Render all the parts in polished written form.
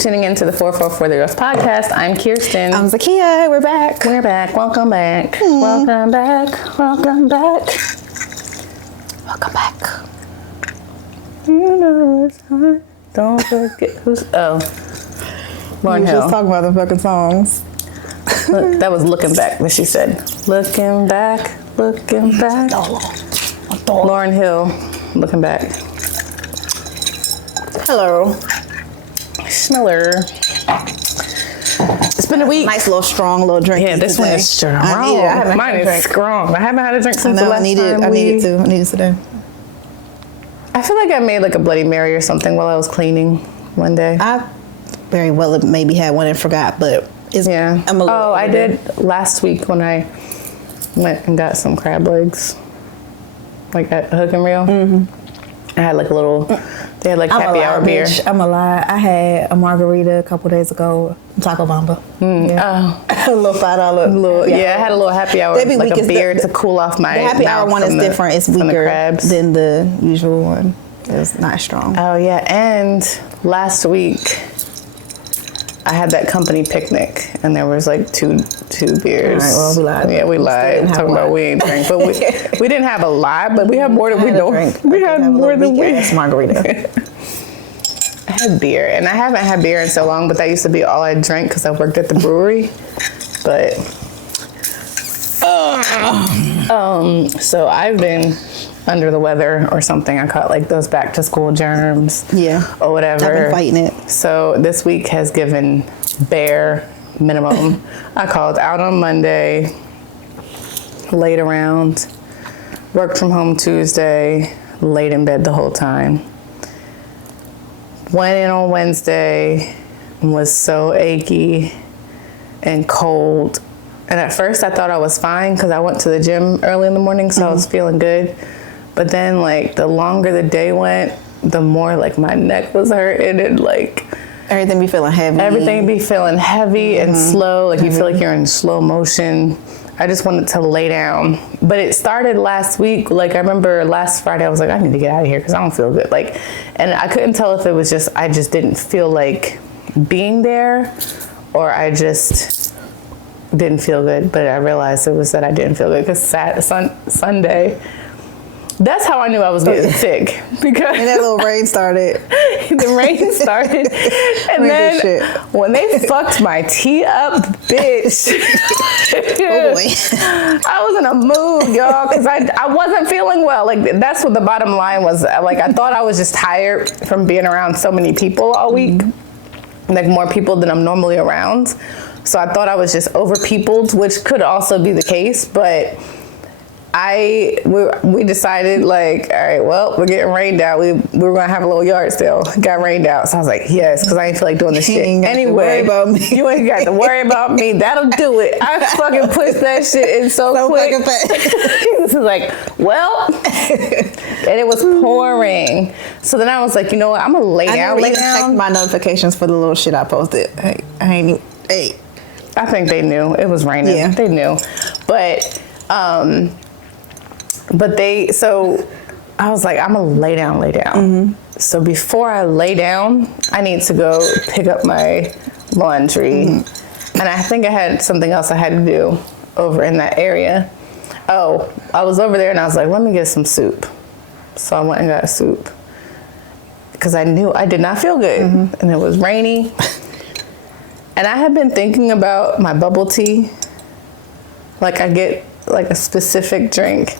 tuning in to the 444 The Girls podcast. I'm Kirsten. I'm Zakia. We're back. We're back. Welcome back. Welcome back. Welcome back. Welcome back. You know it's hard. Don't forget who's... Oh. Lauren Hill. Just talking about the fucking songs. Look, that was Looking Back, what she said. Looking back, looking back. Lauren Hill, Looking Back. Hello. Schmiller. It's been a week. Nice little strong little drink. Yeah, this today. one is strong. Mine is strong. I haven't had a drink since the last time I needed to. I needed today. I feel like I made like a Bloody Mary or something while I was cleaning one day. I very well maybe had one and forgot, but it's, yeah. I'm a little I did last week when I went and got some crab legs, like at Hook and Reel. Mm-hmm. I had like a little, they had like happy hour beer. I'm a lie. I had a margarita a couple days ago, Taco Bamba. Yeah. A little $5. Yeah, I had a little happy hour, like a beer to cool off my mouth. The happy hour one is different. It's weaker than the usual one. It's not strong. Oh yeah, and last week I had that company picnic, and there was like two beers. All right, well, we lied. Yeah, we lied. Talking about we ain't drink, but we didn't have a lot, but we had more than we know. We had more than we. Margarita. I had beer, and I haven't had beer in so long, but that used to be all I drank because I worked at the brewery. But so I've been under the weather or something. I caught like those back to school germs, or whatever. I've been fighting it. So this week has given bare minimum. I called out on Monday, laid around, worked from home Tuesday, laid in bed the whole time. Went in on Wednesday, was so achy and cold. And at first I thought I was fine because I went to the gym early in the morning, so I was feeling good. But then like the longer the day went, the more like my neck was hurting and like everything be feeling heavy. Everything be feeling heavy and slow. Like you feel like you're in slow motion. I just wanted to lay down. But it started last week. Like I remember last Friday, I was like, I need to get out of here because I don't feel good. Like, and I couldn't tell if it was just, I just didn't feel like being there or I just didn't feel good. But I realized it was that I didn't feel good because Sunday, that's how I knew I was getting sick because and that little rain started. The rain started, and then when they fucked my tea up, bitch. Oh boy. I was in a mood, y'all, because I wasn't feeling well. Like that's what the bottom line was. Like I thought I was just tired from being around so many people all week, like more people than I'm normally around. So I thought I was just over-peopled, which could also be the case, but we decided like, all right, well, we're getting rained out. We were gonna have a little yard sale. Got rained out, so I was like, yes, because I ain't feel like doing this shit anyway. You ain't got to worry about me. That'll do it. I fucking pushed that shit in so quick. This is like, well, and it was pouring. So then I was like, you know what? I'm gonna lay down. I checked my notifications for the little shit I posted. I think they knew it was raining. Yeah. They knew, but so I was like, I'm gonna lay down. Mm-hmm. So before I lay down, I need to go pick up my laundry. Mm-hmm. And I think I had something else I had to do over in that area. Oh, I was over there and I was like, let me get some soup. So I went and got soup because I knew I did not feel good. Mm-hmm. And it was rainy. And I had been thinking about my bubble tea. Like I get like a specific drink.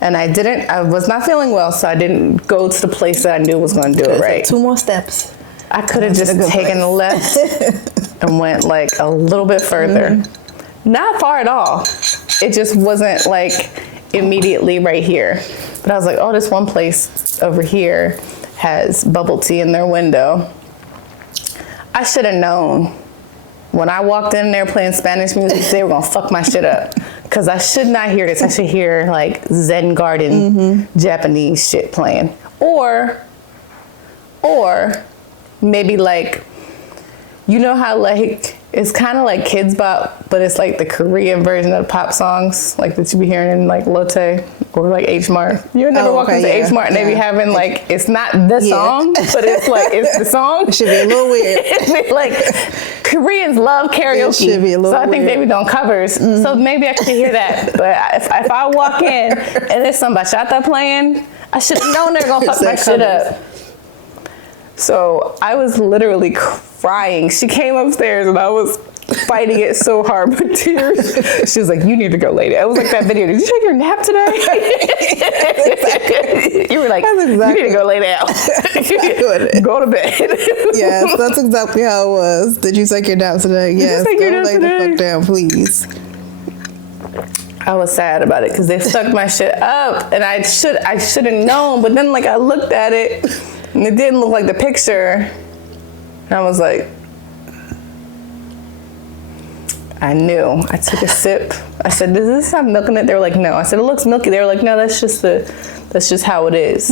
And I was not feeling well, so I didn't go to the place that I knew was going to do it right. 2 more steps. I could have just taken the left and went like a little bit further. Mm-hmm. Not far at all. It just wasn't like immediately right here. But I was like, oh, this one place over here has bubble tea in their window. I should have known. When I walked in there playing Spanish music, they were going to fuck my shit up. Because I should not hear this. I should hear like Zen Garden Japanese shit playing. Or maybe like, you know how like It's kind of like Kids Bop, but it's like the Korean version of pop songs, like that you be hearing in like Lotte or like H Mart. You would never walk into H Mart and they be having like, it's not the song, but it's like, it's the song. It should be a little weird. Like, Koreans love karaoke. It should be a little so I think they be doing covers. So maybe I could hear that. But if I walk in and there's some bachata playing, I should have known they're going to fuck my shit up. So I was literally crying. She came upstairs and I was fighting it so hard with tears. She was like, you need to go lay down. It was like that video. Did you take your nap today? You were like, you need to go lay down. Go to bed. Yes, that's exactly how it was. Did you take your nap today? Yes, go lay the fuck down, please. I was sad about it because they stuck my shit up and I should have known, but then like I looked at it and it didn't look like the picture. And I was like, I knew. I took a sip. I said, does this have milk in it? They were like, no. I said, it looks milky. They were like, no, that's just how it is.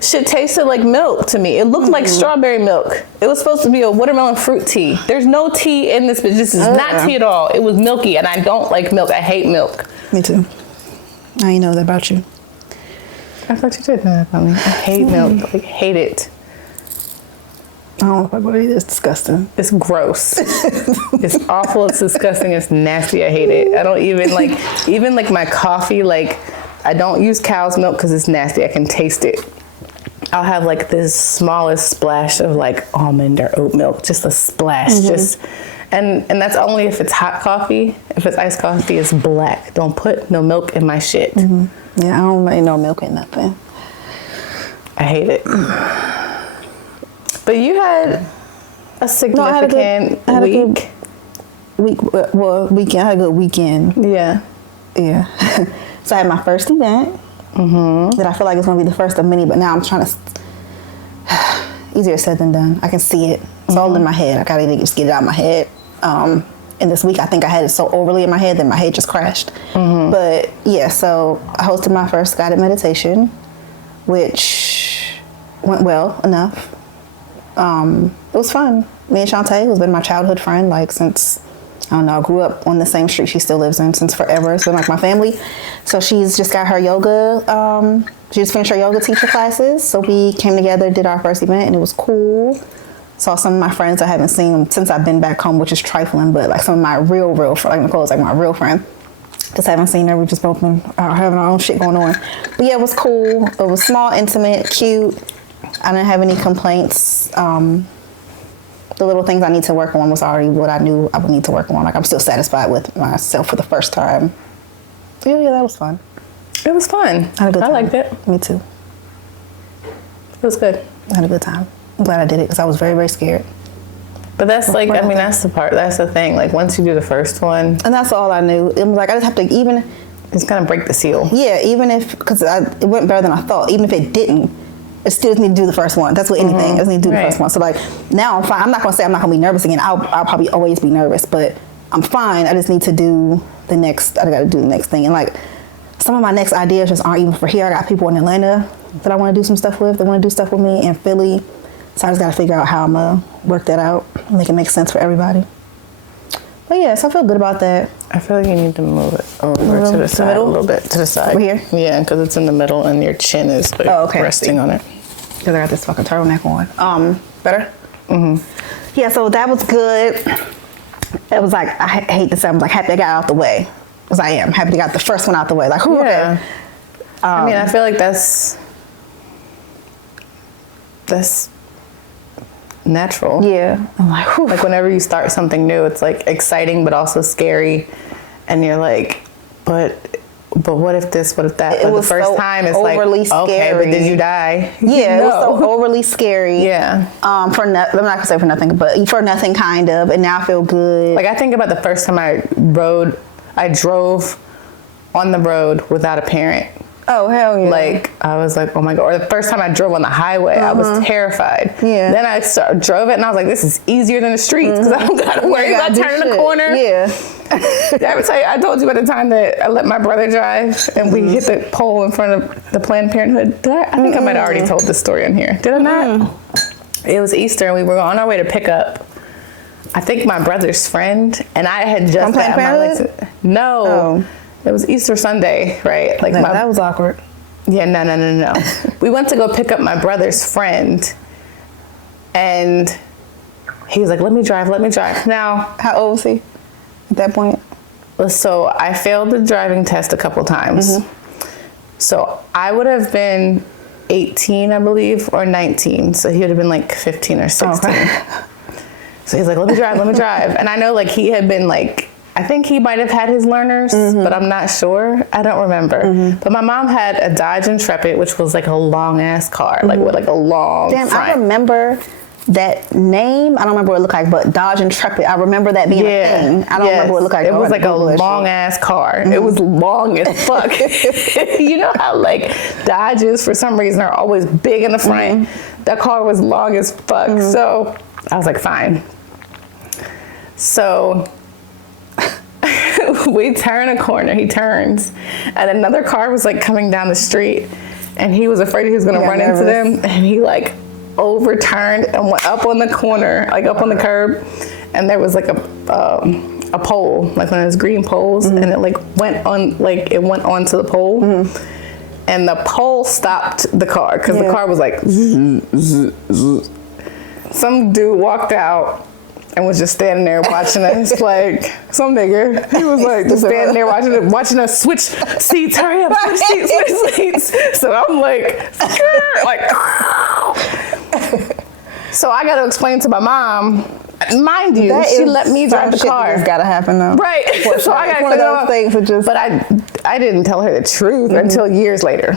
Shit tasted like milk to me. It looked like strawberry milk. It was supposed to be a watermelon fruit tea. There's no tea in this, but this is not tea at all. It was milky, and I don't like milk. I hate milk. Me too. I didn't know that about you. I thought you did know that about me. I hate milk. Like, hate it. I don't know if I believe it's disgusting. It's gross. It's awful. It's disgusting. It's nasty. I hate it. I don't even like my coffee. Like, I don't use cow's milk because it's nasty. I can taste it. I'll have like this smallest splash of like almond or oat milk, just a splash, and that's only if it's hot coffee. If it's iced coffee, it's black. Don't put no milk in my shit. Yeah, I don't make no milk in nothing. I hate it. But you had a significant week. Weekend. I had a good weekend. Yeah. So I had my first event. That I feel like it's going to be the first of many, but now I'm trying to, easier said than done. I can see it. It's all in my head. I got to just get it out of my head. And this week, I think I had it so overly in my head that my head just crashed. But yeah, so I hosted my first guided meditation, which went well enough. It was fun. Me and Shantae, who's been my childhood friend, like since, I don't know, I grew up on the same street she still lives in since forever. It's been like my family. So she's just got her yoga, she just finished her yoga teacher classes. So we came together, did our first event, and it was cool. Saw some of my friends I haven't seen since I've been back home, which is trifling, but like some of my real friends, like Nicole's like my real friend. Just haven't seen her. We just both been having our own shit going on. But yeah, it was cool. It was small, intimate, cute. I didn't have any complaints. The little things I need to work on was already what I knew I would need to work on. Like, I'm still satisfied with myself for the first time. Yeah, that was fun. It was fun. I had a good time. I liked it. Me too. It was good. I had a good time. I'm glad I did it because I was very, very scared. But that's like, I mean, that's the part, that's the thing. Like, once you do the first one. And that's all I knew. It was like, I just have to it's gonna break the seal. Yeah, even if, because it went better than I thought. Even if it didn't, I still just need to do the first one. That's what anything. I just need to do the first one. So like, now I'm fine. I'm not gonna say I'm not gonna be nervous again. I'll probably always be nervous, but I'm fine. I just need to do the next, I gotta do the next thing. And like, some of my next ideas just aren't even for here. I got people in Atlanta that I wanna do some stuff with. They wanna do stuff with me in Philly. So I just gotta figure out how I'm gonna work that out, make it make sense for everybody. But yeah, so I feel good about that. I feel like you need to move it over to the side a little bit, to the side. Over here? Yeah, because it's in the middle and your chin is like resting on it. Because I got this fucking turtleneck on. Better? Yeah, so that was good. It was like, I hate to say, I was like happy I got out the way. Because I am happy I got the first one out the way. Like, who? Yeah. Okay. I mean, I feel like that's natural. Yeah. I'm like, whew. Like whenever you start something new, it's like exciting but also scary, and you're like, but what if this? What if that? But the first time, it's like scary. Okay, but did you die? Yeah, it was so overly scary. Yeah. I'm not gonna say for nothing, but for nothing kind of. And now I feel good. Like I think about the first time I drove on the road without a parent. Oh, hell yeah. Like, I was like, oh my God. Or the first time I drove on the highway, I was terrified. Yeah. Then I drove it and I was like, this is easier than the streets because I don't got to worry about turning the corner. Yeah. Did I ever tell you, I told you at the time that I let my brother drive and we hit the pole in front of the Planned Parenthood. I think I might have already told this story on here. Did I not? It was Easter and we were on our way to pick up I think my brother's friend, and I had just Planned gotten my Parenthood? license. No, Oh. it was Easter Sunday, right? Like That was awkward. Yeah, no. We went to go pick up my brother's friend, and he was like, let me drive. Now, How old was he at that point? so I failed the driving test a couple times. So I would have been 18, I believe, or 19. So he would have been like 15 or 16. Okay. So he's like, let me drive. And I know like he had been like, I think he might have had his learners, but I'm not sure. I don't remember. But my mom had a Dodge Intrepid, which was like a long ass car, like with like a long Damn, front. I remember that name. I don't remember what it looked like, but Dodge Intrepid. I remember that being a thing. I don't remember what it looked like. It was like a long ass car. It was long as fuck. You know how like Dodges for some reason are always big in the front. That car was long as fuck. So I was like, fine. So we turn a corner, he turns, and another car was like coming down the street, and he was afraid he was gonna run into them, and he like overturned and went up on the corner, like up on the curb, and there was like a pole, like one of those green poles, and it like went onto the pole, and the pole stopped the car, because the car was like zzz, zzz, zzz. Some dude walked out and was just standing there watching us, like some nigga. He was like just standing there watching us switch seats. Hurry up, switch seats. So I'm like, so I got to explain to my mom. Mind you, she let me drive the car. It's gotta happen though. Right. So I got to explain things. But I didn't tell her the truth until years later.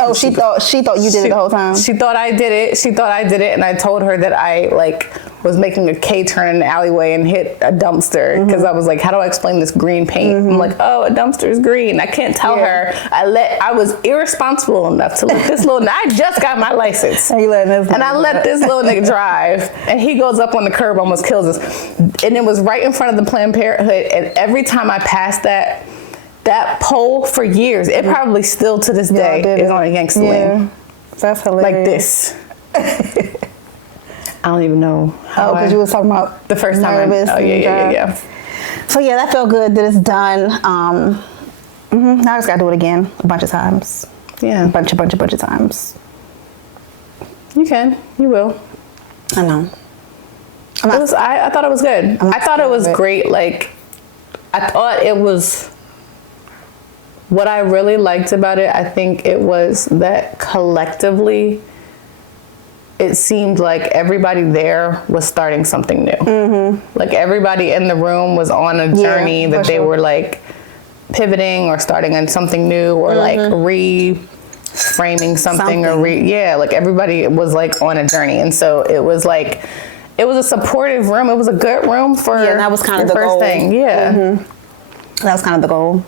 Oh, she thought you did it the whole time? She thought I did it, and I told her that I like was making a K-turn in the alleyway and hit a dumpster, because I was like, how do I explain this green paint? I'm like, oh, a dumpster is green. I can't tell her. I was irresponsible enough to let this little, I just got my license. And I let this little nigga drive, and he goes up on the curb, almost kills us. And it was right in front of the Planned Parenthood, and every time I passed that pole for years, it probably still to this day is on a gangster lane. That's hilarious. Like this. I don't even know how. Oh, because you was talking about the first time. Yeah. So yeah, that felt good that it's done. Now I just gotta do it again a bunch of times. Yeah. A bunch of times. You can. You will. I know. I thought it was good. I thought it was great. Like, I thought it was. What I really liked about it, I think it was that collectively, it seemed like everybody there was starting something new. Like everybody in the room was on a journey that they were like pivoting or starting on something new, or like reframing something. Like everybody was like on a journey. And so it was like, it was a supportive room. It was a good room for that was kind of the first goal. thing. Yeah. That was kind of the goal.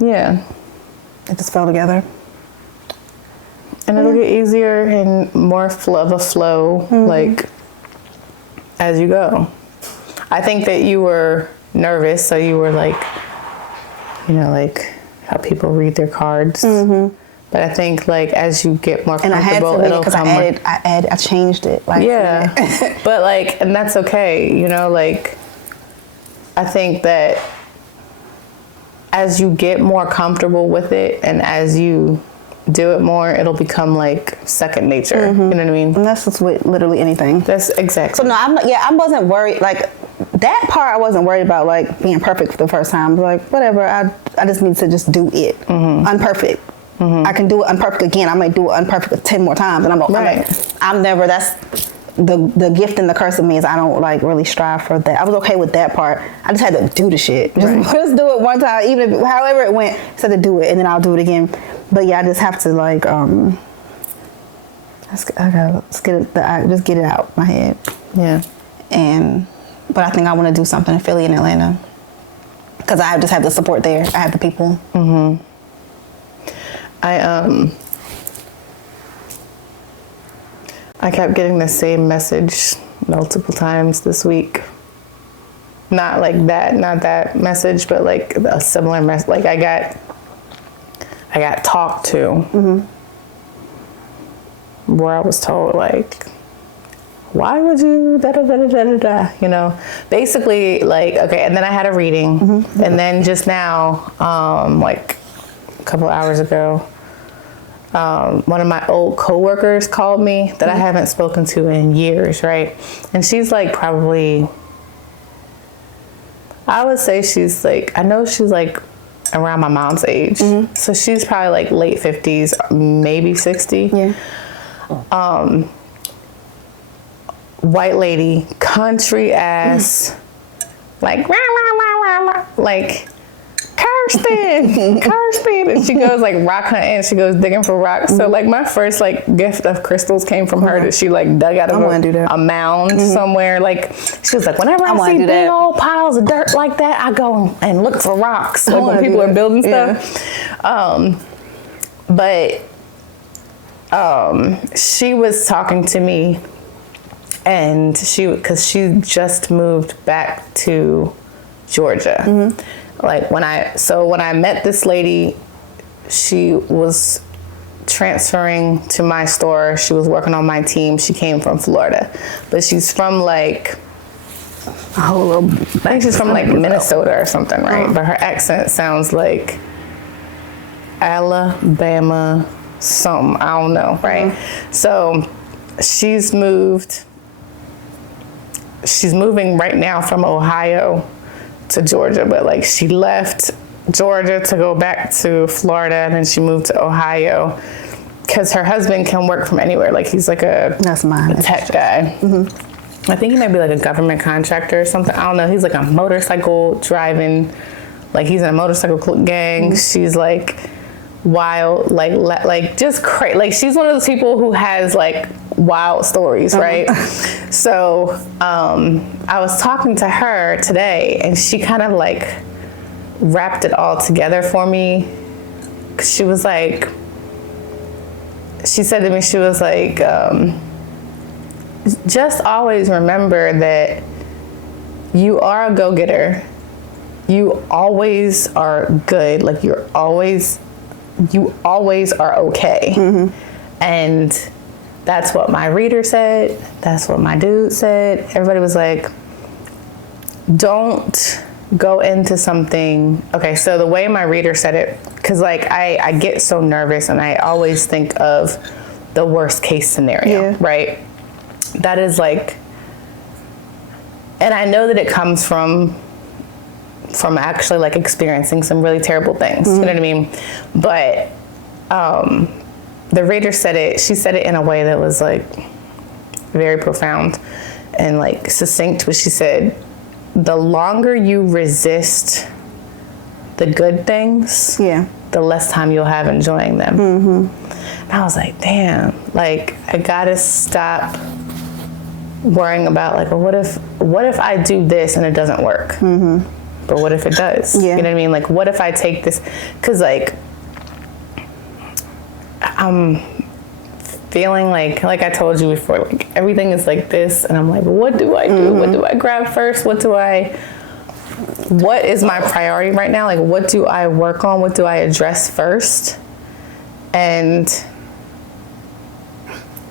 Yeah. It just fell together. And it'll get easier and more of a flow, like, as you go. I think that you were nervous, so you were like, you know, like how people read their cards. But I think like as you get more comfortable, and I had to read it because I changed it. Like, but like, and that's okay, you know, like, I think that as you get more comfortable with it and as you do it more, it'll become like second nature. You know what I mean? And that's just with literally anything. That's exactly. So no, I wasn't worried. Like that part, I wasn't worried about like being perfect for the first time. Like whatever, I just need to just do it unperfect. I can do it unperfect again. I might do it unperfect 10 more times, and I'm never. That's the gift and the curse of me is I don't like really strive for that. I was okay with that part. I just had to do the shit. Just do it one time, even if, however it went. Just had to do it, and then I'll do it again. But yeah, I just have to like just get it out my head. Yeah. But I think I want to do something in Philly and Atlanta because I just have the support there. I have the people. I kept getting the same message multiple times this week. Not that message, but like a similar message. Like I got talked to where I was told like, why would you da da da da da da? You know, basically like, okay. And then I had a reading, and then just now, like a couple hours ago, one of my old coworkers called me that I haven't spoken to in years, right? And she's like probably, I would say she's like, I know she's like around my mom's age. So she's probably like late 50s, maybe 60. Yeah. White lady, country ass, like, rah, rah, rah, rah, rah, like, Kirsten, Kirsten. And she goes like rock hunting. She goes digging for rocks. So like my first like gift of crystals came from her that she like dug out of a mound somewhere. Like she was like, whenever I see big old piles of dirt like that, I go and look for rocks. Like when people are building stuff. But she was talking to me, and because she just moved back to Georgia. Like when I met this lady, she was transferring to my store. She was working on my team. She came from Florida, but she's from like, I think she's from like Minnesota or something, right? But her accent sounds like Alabama something, I don't know, right? So she's moving right now from Ohio to Georgia, but like she left Georgia to go back to Florida, and then she moved to Ohio because her husband can work from anywhere. Like he's like a tech guy. I think he might be like a government contractor or something. I don't know. He's like a motorcycle driving, like he's in a motorcycle gang. She's like wild, like just crazy. Like she's one of those people who has like wild stories, right? So I was talking to her today, and she kind of like wrapped it all together for me. She was like, she said to me, she was like, just always remember that you are a go-getter. You always are good. Like you always are okay. And that's what my reader said. That's what my dude said. Everybody was like, don't go into something. Okay, so the way my reader said it, because like I get so nervous and I always think of the worst case scenario, right? That is like, and I know that it comes from actually like experiencing some really terrible things, you know what I mean? But the reader said it, she said it in a way that was like very profound and like succinct, but she said, the longer you resist the good things, the less time you'll have enjoying them. And I was like, damn, like I gotta stop worrying about like, well, what if I do this and it doesn't work? But what if it does? You know what I mean? Like, what if I take this? Because like, I'm feeling like I told you before, like everything is like this, and I'm like, what do I do? What do I grab first? What is my priority right now? Like, what do I work on? What do I address first? And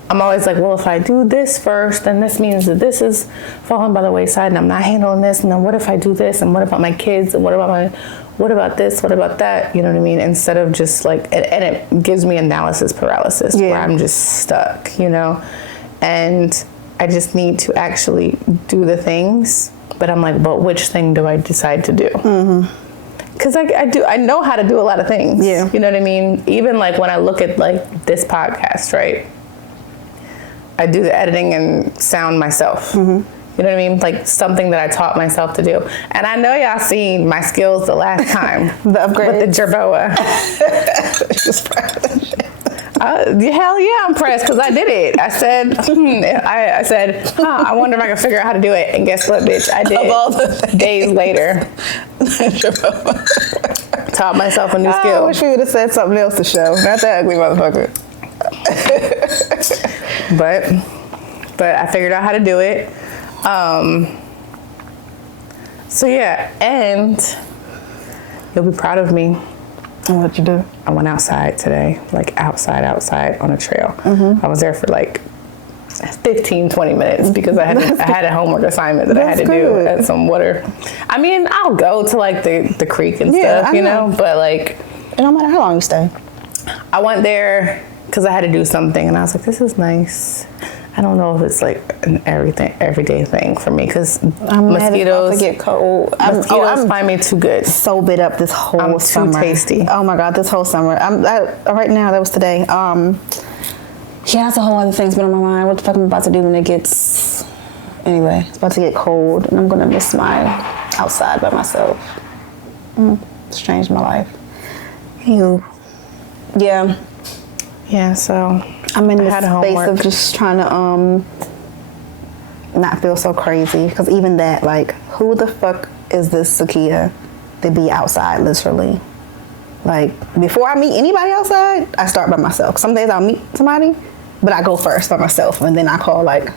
I'm always like, well, if I do this first, then this means that this is falling by the wayside, and I'm not handling this. And then what if I do this? And what about my kids? And what about this? What about that? You know what I mean? Instead of just like, and it gives me analysis paralysis where I'm just stuck, you know? And I just need to actually do the things, but I'm like, but which thing do I decide to do? Because I know how to do a lot of things. You know what I mean? Even like when I look at like this podcast, right? I do the editing and sound myself. You know what I mean? Like something that I taught myself to do. And I know y'all seen my skills the last time. The upgrade. With the Jerboa. Hell yeah, I'm pressed because I did it. I said, I said, I wonder if I can figure out how to do it. And guess what, bitch? I did. Of all the days later. Taught myself a new skill. I wish we would have said something else to show. Not that ugly motherfucker. But I figured out how to do it. So yeah, and you'll be proud of me. What'd you do? I went outside today, like outside on a trail. I was there for like 15, 20 minutes because I had a homework assignment that I had to do at some water. I mean, I'll go to like the creek and stuff, you know, but like. It don't matter how long you stay. I went there because I had to do something and I was like, this is nice. I don't know if it's like an everyday thing for me because mosquitoes get cold. Mosquitoes find me too good. So bit up this whole summer. Too tasty. Oh my God, this whole summer. Right now, that was today. Yeah, that's a whole other thing's been on my mind. What the fuck I'm about to do when it gets... Anyway, it's about to get cold and I'm gonna miss my outside by myself. It's changed my life. Ew. Yeah. Yeah, so I'm in this space of just trying to not feel so crazy. Because even that, like, who the fuck is this Sakia to be outside, literally? Like, before I meet anybody outside, I start by myself. Some days I'll meet somebody, but I go first by myself. And then I call, like,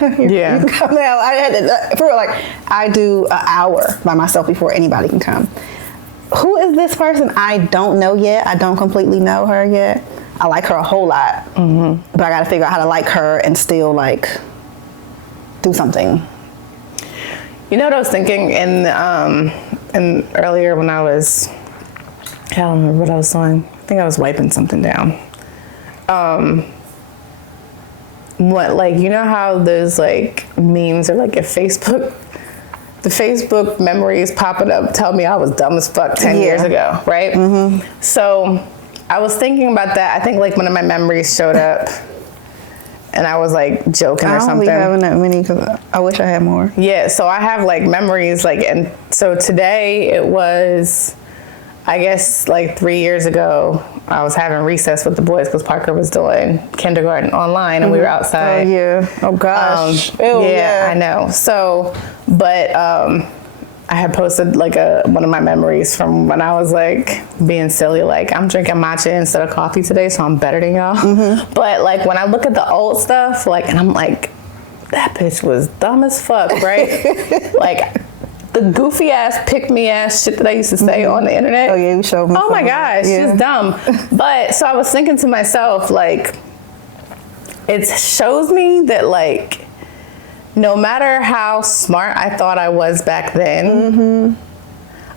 yeah. You can come out. I had to, for real, like, I do an hour by myself before anybody can come. Who is this person? I don't know yet. I don't completely know her yet. I like her a whole lot, but I got to figure out how to like her and still like do something. You know what I was thinking in earlier when I don't remember what I was doing. I think I was wiping something down. What, like, you know how those like memes are like if the Facebook memories popping up tell me I was dumb as fuck 10 years ago, right? So I was thinking about that. I think like one of my memories showed up and I was like joking or something. I don't be having that many because I wish I had more. Yeah, so I have like memories like, and so today it was, I guess like 3 years ago, I was having recess with the boys because Parker was doing kindergarten online and we were outside. Oh yeah, oh gosh. Yeah, I know. So, but I had posted like one of my memories from when I was like being silly, like I'm drinking matcha instead of coffee today, so I'm better than y'all. But like when I look at the old stuff, like, and I'm like, that bitch was dumb as fuck, right? Like the goofy ass, pick me ass shit that I used to say on the internet. Oh yeah, you showed me. Oh my gosh, she's dumb. But so I was thinking to myself, like, it shows me that like, no matter how smart I thought I was back then,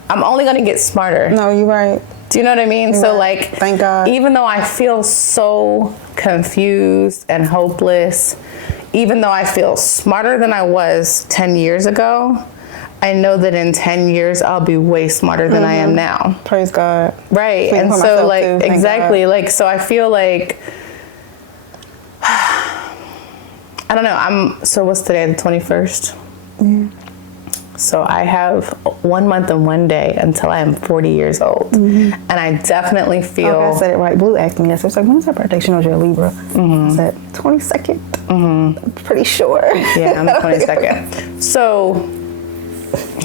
I'm only gonna get smarter. No, you're right. Do you know what I mean? You're so right. like, thank God. Even though I feel so confused and hopeless, even though I feel smarter than I was 10 years ago, I know that in 10 years I'll be way smarter than I am now. Praise God. Right. And so like, exactly. Like, so I feel like, I don't know. So what's today, the 21st? So I have 1 month and 1 day until I am 40 years old. And I definitely feel... Okay, I said it right. Blue asked me yesterday. I was like, when's her birthday? She knows you're a Libra. I said, 22nd. I'm pretty sure. Yeah, I'm the 22nd.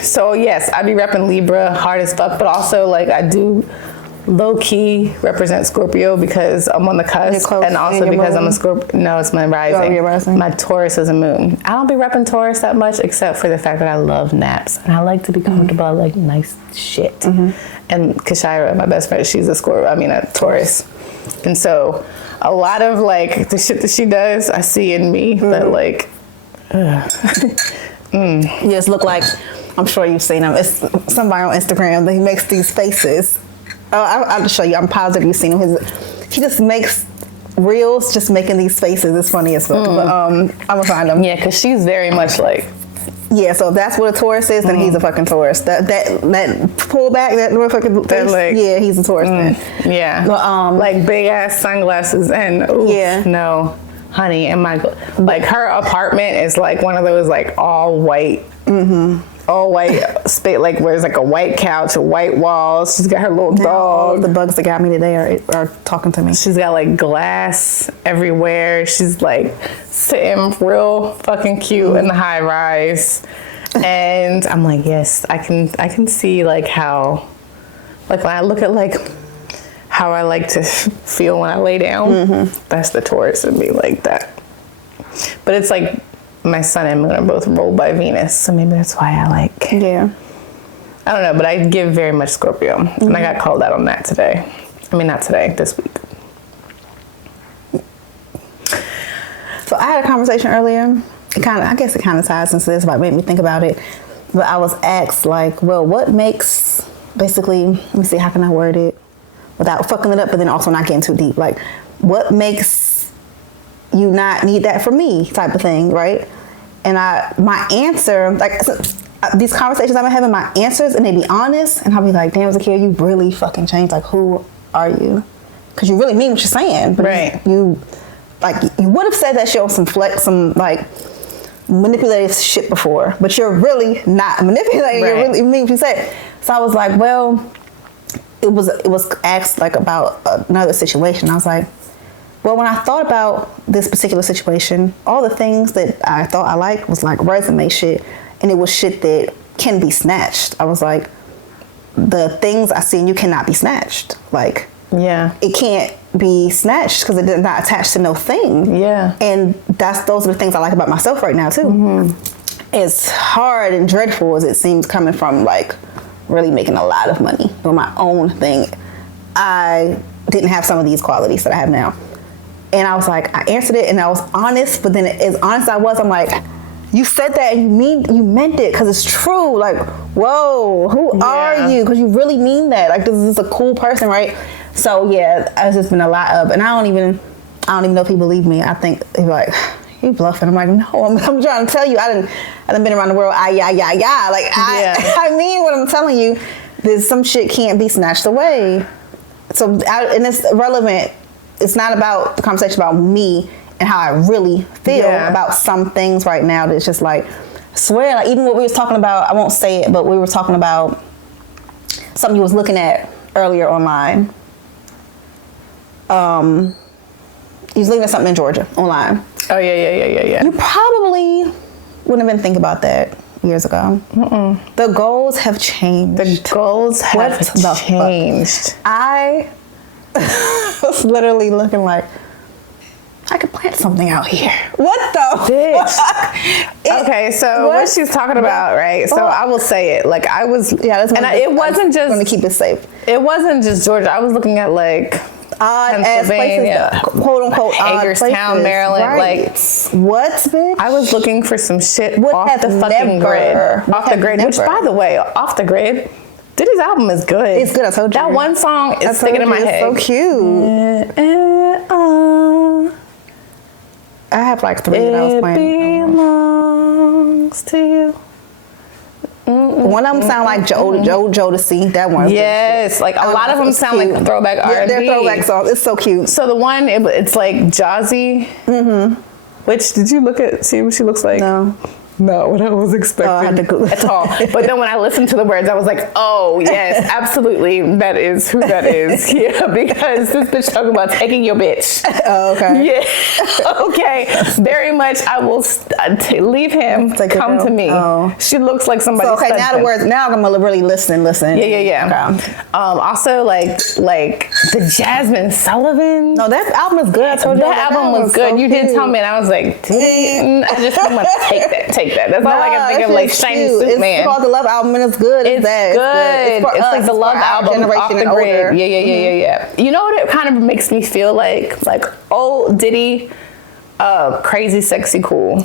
So yes, I be repping Libra hard as fuck, but also like I do low-key represent Scorpio because I'm on the cusp, and also because I'm a Scorpio. No, it's my rising. Your rising. My Taurus is a moon. I don't be repping Taurus that much, except for the fact that I love naps and I like to be comfortable. I like nice shit. And Kashira, my best friend, she's a Taurus, and so a lot of like the shit that she does, I see in me that like. You just look like, I'm sure you've seen him. It's somebody on Instagram that he makes these faces. I'll just show you. I'm positive you've seen him. He just makes reels just making these faces. It's funny as fuck. But I'm gonna find him. Yeah, because she's very much like. Yeah, so if that's what a Taurus is, then he's a fucking Taurus. That pullback, that motherfucking face, like, yeah, he's a Taurus then. Yeah. But, like big ass sunglasses and no. Honey, and like her apartment is like one of those like all white space, like where it's like a white couch, a white walls. She's got her little dog. All the bugs that got me today are talking to me. She's got like glass everywhere. She's like sitting real fucking cute in the high rise, and I'm like, yes, I can see like how, like when I look at like how I like to feel when I lay down. That's the Taurus in me, like that. But it's like my sun and moon are both ruled by Venus, so maybe that's why I like. Yeah. I don't know, but I give very much Scorpio, and I got called out on that today. I mean, not today, this week. So I had a conversation earlier. I guess it kind of ties into this, but made me think about it. But I was asked, like, well, what makes, basically, let me see, how can I word it without fucking it up, but then also not getting too deep. Like, what makes you not need that for me type of thing, right? And my answer, like, these conversations I've been having, my answers, and they be honest, and I'll be like, damn, Zakiya, you really fucking changed. Like, who are you? Because you really mean what you're saying. But right. You would have said that shit on some like, manipulative shit before, but you're really not manipulating. Right. You really mean what you said. So I was like, well, it was asked, like, about another situation. I was like, well, when I thought about this particular situation, all the things that I thought I liked was like resume shit, and it was shit that can be snatched. I was like, the things I see in you cannot be snatched. Like, yeah, it can't be snatched because it is not attached to no thing. Yeah. And those are the things I like about myself right now too. Mm-hmm. As hard and dreadful as it seems coming from, like, really making a lot of money doing my own thing, I didn't have some of these qualities that I have now. And I was like, I answered it and I was honest, but then as honest as I was, I'm like, you said that and you meant it because it's true. Like, whoa, who are you? Because you really mean that. Like, this is a cool person, right? So yeah, it's just been a lot of, and I don't even know if he believed me. I think he's like, you bluffing. I'm like, no, I'm trying to tell you. I done been around the world. Like, I mean what I'm telling you. There's some shit can't be snatched away. So, and it's relevant. It's not about the conversation about me and how I really feel about some things right now. That's just like, I swear, like, even what we was talking about, I won't say it, but we were talking about something you was looking at earlier online. You was looking at something in Georgia online. Oh, yeah. You probably wouldn't have been thinking about that years ago. Mm-mm. The goals have changed. The goals have changed. I was literally looking like, I could plant something out here. What the bitch? Okay, so what she's talking about, right? So I will say it. Like, I was, it wasn't just, going to keep it safe. It wasn't just Georgia. I was looking at, like, odd ass places, quote unquote, Hagerstown, Maryland. Right. Like, what, bitch? I was looking for some shit off the fucking grid. Off the grid, which, by the way, off the grid, Diddy's album is good. It's good, I told you. That one song is sticking in my head. It's so cute. I have like 3 that I was playing. It belongs to you. One of them sound like Joe Jodeci. That one. Yes, like a lot of them sound like throwback R&B. Yeah, they're throwback songs. It's so cute. So the one, it's like Jazzy. Mm-hmm. Which, did you see what she looks like? No. Not what I was expecting at all. But then when I listened to the words, I was like, oh, yes, absolutely. That is who that is. Yeah, because this bitch talking about taking your bitch. Oh, okay. Yeah. Okay. Very much, I will leave him, come to me. Oh. She looks like somebody. So, okay, now the words, now I'm going to really listen. Yeah. Okay. Also, like the Jasmine Sullivan. No, that album is good. I told you that album was good. So you did tell me, and I was like, I just want to take that. That's all I can think of, like Shiny Suit Man. It's called the Love Album, and it's good. It's good. It's like the Love Album off the grid. Yeah. You know what it kind of makes me feel like old Diddy, Crazy Sexy Cool.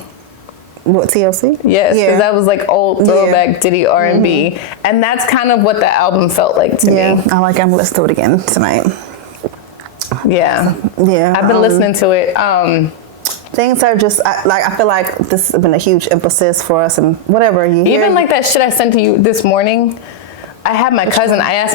What, TLC? Yes, because that was like old throwback Diddy R&B, and that's kind of what the album felt like to me. I like. I'm gonna listen to it again tonight. Yeah. I've been listening to it. Things are just I feel like this has been a huge emphasis for us, and whatever you hear. Even like that shit I sent to you this morning. I asked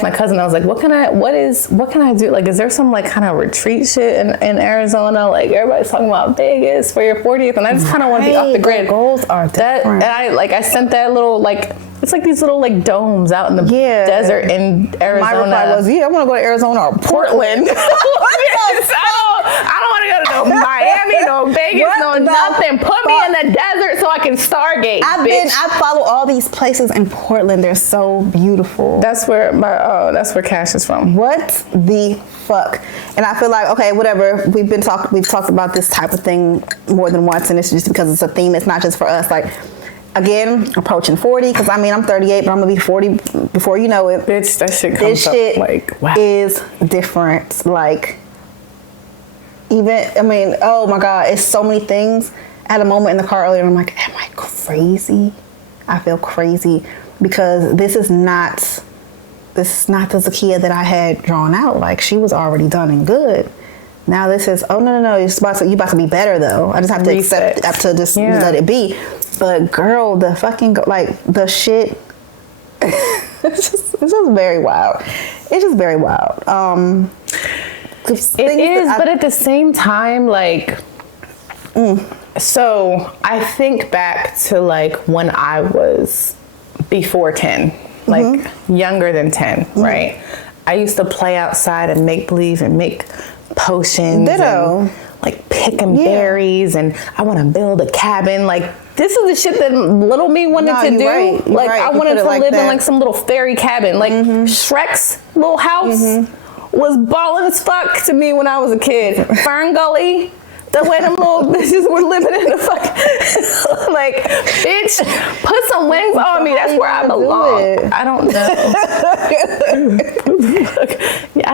my cousin, I was like, what can I do? Like, is there some like kind of retreat shit in Arizona? Like, everybody's talking about Vegas for your 40th, and I just kind of want to be off the grid. Goals are different. And I sent that little, like, it's like these little like domes out in the desert in Arizona. My reply was, I want to go to Arizona or Portland. I don't want to go to no Miami, no Vegas, nothing. Put me in the desert so I can stargate. I follow all these places in Portland. They're so beautiful. That's where Cash is from. What the fuck? And I feel like, okay, whatever. We've talked about this type of thing more than once, and it's just because it's a theme. It's not just for us. Like, again, approaching 40, because I'm 38, but I'm gonna be 40 before you know it. Bitch, that shit comes up like, wow. Is different. Like, Oh my God, it's so many things. I had a moment in the car earlier and I'm like, am I crazy? I feel crazy because this is not the Zakiya that I had drawn out. Like, she was already done and good. Now this is, oh no, you're about to be better though. I just have to accept, I have to just let it be. But girl, the fucking, like, the shit, it's just very wild. It's just very wild. It is, but at the same time, like, so I think back to like when I was before 10, like younger than 10, right? I used to play outside and make believe and make potions. Ditto. And like picking berries, and I want to build a cabin. Like, this is the shit that little me wanted to do. Right. Like, right. I wanted to live in like some little fairy cabin. Like Shrek's little house was ballin' as fuck to me when I was a kid. Fern Gully. The way them little bitches were living in the fuck, like, bitch, put some wings on me. That's where I belong. I don't know.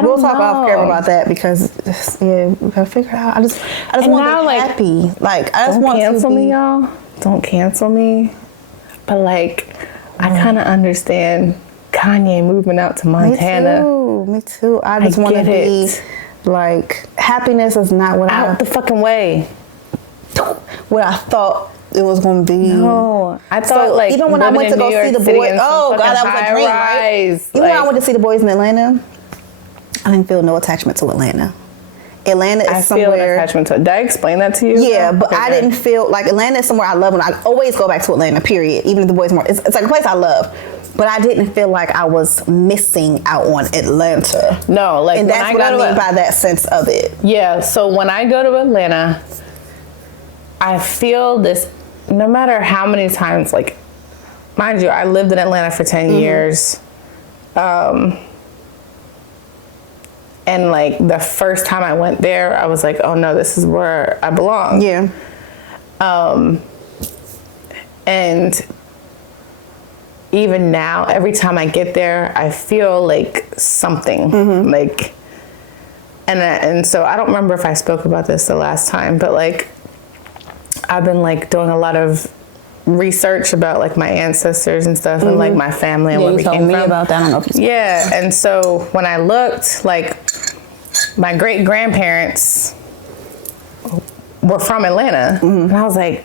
We'll talk off camera about that because, we gotta figure it out. I just want to be happy. Like, I just want to cancel me, y'all. Don't cancel me. But like, I kind of understand Kanye moving out to Montana. Me too. I just want to be. Like, happiness is not what out the fucking way. What I thought it was going to be. No, I thought like even when I went to go see the boys. Oh God, that was a dream, right? Even when I went to see the boys in Atlanta, I didn't feel no attachment to Atlanta. Atlanta is somewhere. I feel an attachment to it. Did I explain that to you? Yeah, but I didn't feel like Atlanta is somewhere I love, and I always go back to Atlanta. Period. Even if the boys more, it's like a place I love. But I didn't feel like I was missing out on Atlanta. No, like, and that's what I mean by that sense of it. Yeah, so when I go to Atlanta, I feel this, no matter how many times, like, mind you, I lived in Atlanta for 10 years. And like the first time I went there, I was like, oh no, this is where I belong. Yeah. And even now, every time I get there, I feel like something, like, and so I don't remember if I spoke about this the last time, but like, I've been like doing a lot of research about like my ancestors and stuff, and like my family and where we came from. About that. I don't know if you and so when I looked, like, my great grandparents were from Atlanta, and I was like,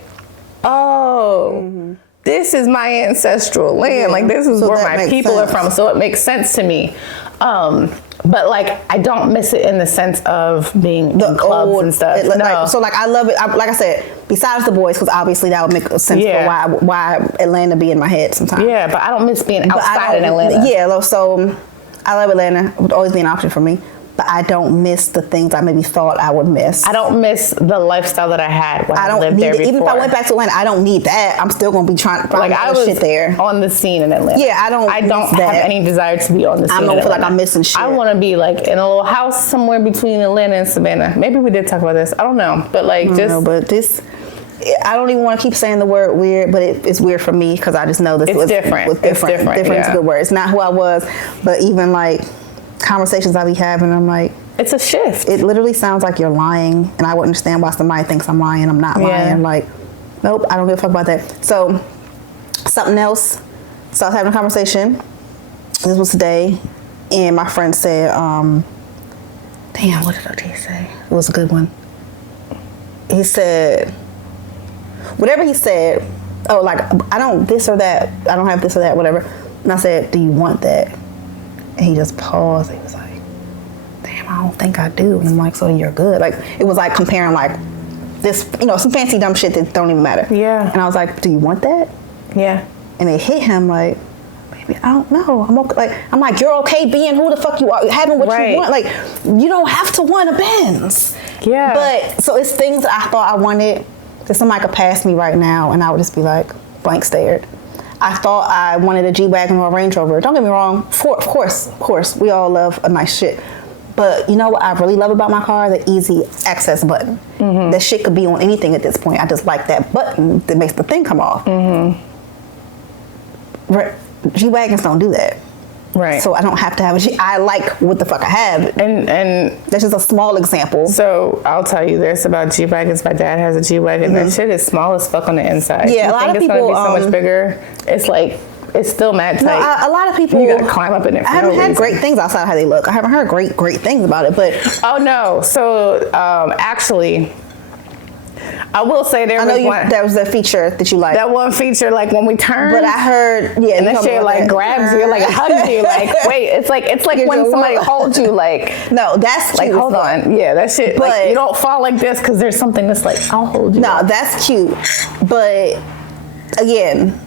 oh. This is my ancestral land. Like, this is where my people are from. So it makes sense to me. But like, I don't miss it in the sense of being in clubs and stuff. No. So like, I love it. Like I said, besides the boys, because obviously that would make sense for why Atlanta be in my head sometimes. Yeah, but I don't miss being outside in Atlanta. Yeah, so I love Atlanta. It would always be an option for me. But I don't miss the things I maybe thought I would miss. I don't miss the lifestyle that I had when I lived there before. Even if I went back to Atlanta, I don't need that. I'm still going to be trying to find shit there. On the scene in Atlanta. Yeah, I don't have any desire to be on the scene. I don't feel like I'm missing shit. I want to be like in a little house somewhere between Atlanta and Savannah. Maybe we did talk about this. I don't know. But like, I don't even want to keep saying the word weird, but it's weird for me because I just know this was different. Different is a good word. It's not who I was, but even like conversations I be having, I'm like, it's a shift. It literally sounds like you're lying, and I would understand why somebody thinks I'm lying. I'm not lying. Like, nope, I don't give a fuck about that. So, something else. So I was having a conversation. This was today, and my friend said, damn, what did OJ say? It was a good one. He said, whatever he said, oh, like, I don't this or that. I don't have this or that, whatever. And I said, do you want that? And he just paused. He was like, damn, I don't think I do. And I'm like, so you're good. Like, it was like comparing like this, some fancy dumb shit that don't even matter. Yeah. And I was like, do you want that? Yeah. And it hit him like, baby, I don't know. I'm okay. I'm like, you're okay being who the fuck you are, having what you want. Like, you don't have to want a Benz. Yeah. But so it's things that I thought I wanted that somebody could pass me right now, and I would just be like blank stared. I thought I wanted a G-Wagon or a Range Rover. Don't get me wrong. Of course, we all love a nice shit. But you know what I really love about my car? The easy access button. That shit could be on anything at this point. I just like that button that makes the thing come off. G-Wagons don't do that. Right. So I don't have to have a G. I like what the fuck I have. And that's just a small example. So I'll tell you this about G-Wagons. My dad has a G-Wagon. That shit is small as fuck on the inside. Yeah, you a lot think of it's people, gonna be so much bigger. It's like, it's still mad tight. No, a lot of people. You gotta climb up in it. I haven't had great things outside of how they look. I haven't heard great things about it, but. Oh no. So actually, I will say there was a feature that you liked. That one feature, like when we turn. But I heard, yeah, and that shit like grabs you, like hugs you, like wait, it's like when somebody holds you, like no, that's like cute. Hold on, yeah, that shit. But like you don't fall like this because there's something that's like I'll hold you. No, that's cute, but again,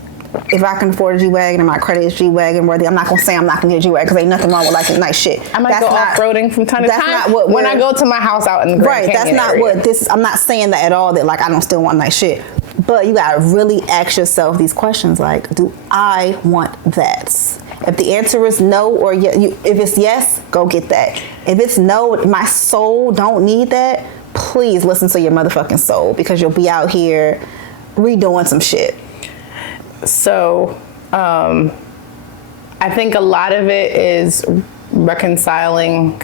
if I can afford a G-Wagon and my credit is G-Wagon worthy, I'm not going to say I'm not going to get a G-Wagon because ain't nothing wrong with liking nice shit. I might go off-roading from time to time. That's not what when I go to my house out in the Grand Canyon that's not area. what this, I'm not saying that at all, that like I don't still want nice shit. But you got to really ask yourself these questions like, do I want that? If the answer is no or if it's yes, go get that. If it's no, my soul don't need that, please listen to your motherfucking soul because you'll be out here redoing some shit. So, I think a lot of it is reconciling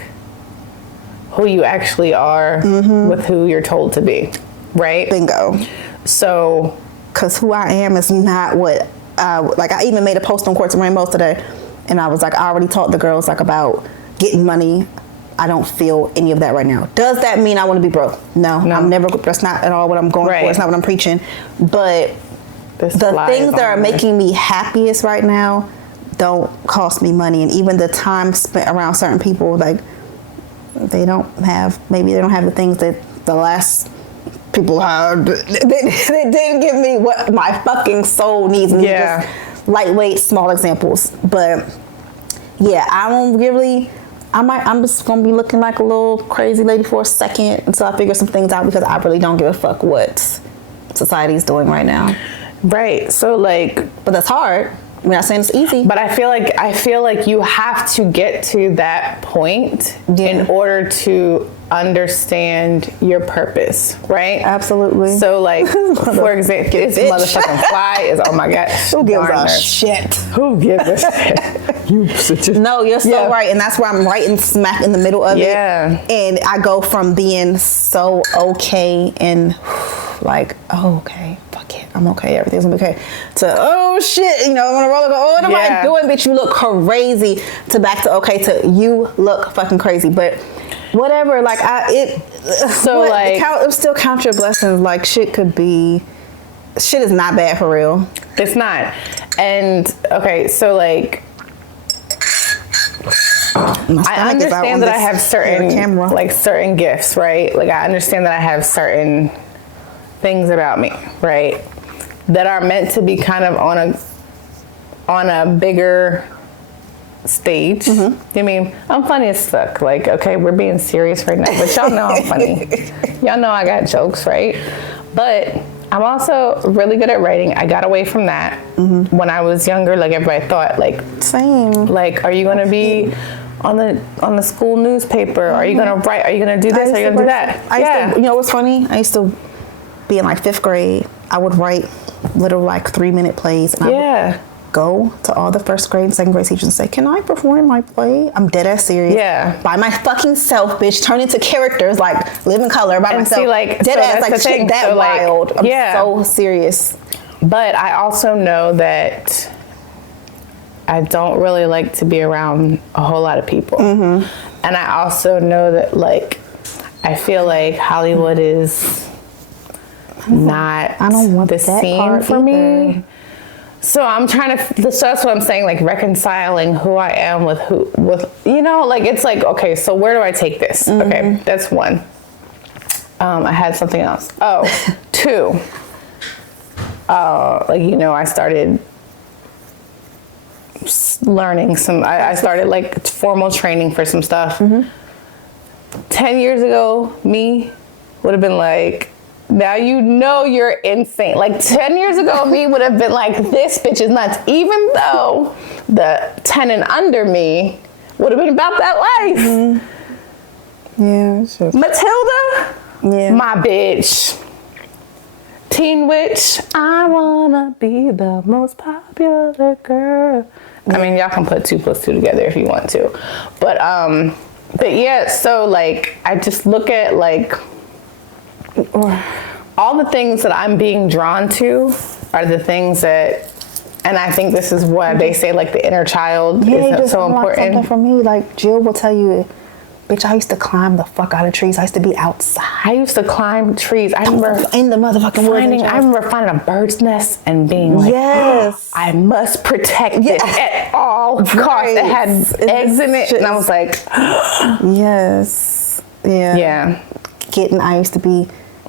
who you actually are with who you're told to be, right? Bingo. So, because who I am is not what, like I even made a post on Quartz and Rainbows today, and I was like, I already taught the girls like about getting money. I don't feel any of that right now. Does that mean I want to be broke? No. I'm never, that's not at all what I'm going for. It's not what I'm preaching. But the things that are making me happiest right now don't cost me money, and even the time spent around certain people, like they don't have the things that the last people had. They didn't give me what my fucking soul needs. And just lightweight, small examples, but yeah, I'm just gonna be looking like a little crazy lady for a second until I figure some things out because I really don't give a fuck what society's doing right now. Right. So like, but that's hard. I'm not saying it's easy. But I feel like you have to get to that point in order to understand your purpose, right? Absolutely. So like, for example, this motherfucking fly is, oh my God. Who gives a shit? Who gives a shit? No, you're so right. And that's where I'm right in smack in the middle of it. Yeah. And I go from being so okay and like, oh, okay, fuck it, I'm okay, everything's gonna be okay, to, oh shit, I'm on a roller coaster, oh, what am I doing, bitch, you look crazy, to back to okay, to you look fucking crazy. But whatever, like, it still count your blessings. Like, shit is not bad for real. It's not. And, okay, so like, I understand that I have certain gifts, right? Like, I understand that I have certain things about me, right, that are meant to be kind of on a bigger stage. I mean, I'm funny as fuck. Like, okay, we're being serious right now, but y'all know I'm funny. Y'all know I got jokes, right? But I'm also really good at writing. I got away from that when I was younger. Like, everybody thought, like, same. Like, are you gonna be on the school newspaper? Are you gonna write? Are you gonna do this? Are you gonna do that? You know what's funny? I used to be in like 5th grade. I would write little like 3-minute plays, and I would go to all the 1st grade and 2nd grade teachers and say, can I perform my play? I'm dead ass serious. Yeah. By my fucking self, bitch. Turn into characters, like live in color by myself. See, like, dead ass, like shit that wild. I'm so serious. But I also know that I don't really like to be around a whole lot of people. And I also know that, like, I feel like Hollywood is not the scene for me. So I'm trying to, so that's what I'm saying, like, reconciling who I am with like, it's like, okay, so where do I take this? Okay, that's one. I had something else. Oh, 2. I started learning I started like formal training for some stuff. 10 years ago, me would have been like, now you're insane. Like 10 years ago, me would have been like, this bitch is nuts. Even though the 10 and under me would have been about that life. Yeah, sure. Matilda, my bitch. Teen Witch, I wanna be the most popular girl I mean, y'all can put 2 + 2 together if you want to. But yeah, so like, I just look at like, all the things that I'm being drawn to are the things that, and I think this is what they say, like the inner child is so important. Something for me, like Jill will tell you, bitch, I used to climb the fuck out of trees. I used to be outside. I used to climb trees. I remember in the motherfucking woods. I remember finding a bird's nest and being like, yes, I must protect it at all costs. It had eggs in it, and I was like, yes, yeah. I used to be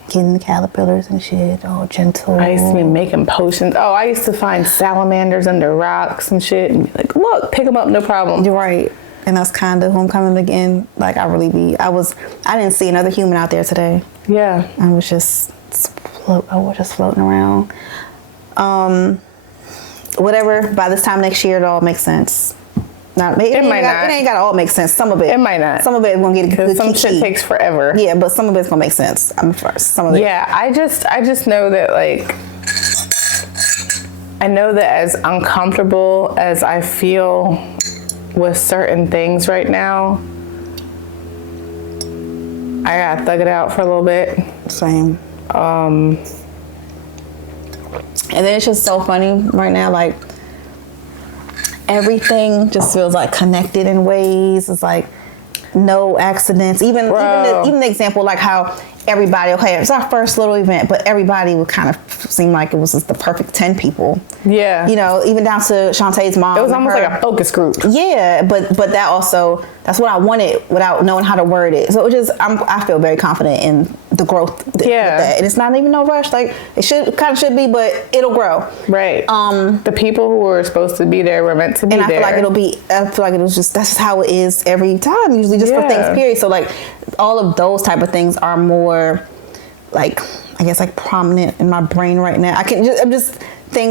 getting the caterpillars and shit, all gentle. I used to be making potions. Oh, I used to find salamanders under rocks and shit, and be like, look, pick them up, no problem. You're right. And that's kind of homecoming again. Like, I didn't see another human out there today. Yeah. I was just floating around. Whatever, by this time next year, it all makes sense. It ain't got to all make sense. Some of it. It might not. Some of it is going to get good. Some shit takes forever. Yeah, but some of it's going to make sense. I'm first. Some of it. Yeah, I just know that, like, I know that as uncomfortable as I feel with certain things right now, I gotta thug it out for a little bit. Same. And then it's just so funny right now, like everything just feels like connected in ways. It's like no accidents. Even the example, like how everybody, okay, it's our first little event, but everybody would kind of seem like it was just the perfect 10 people. Yeah. You know, even down to Shantae's mom. It was almost like a focus group. Yeah, but that also, that's what I wanted without knowing how to word it. So it just, I feel very confident in the growth with that. And it's not even no rush. Like, it should be, but it'll grow. Right. The people who were supposed to be there were meant to be there. And I feel like it was just, that's how it is every time, usually just for things, period. So like, all of those type of things are more like, I guess, like prominent in my brain right now. Things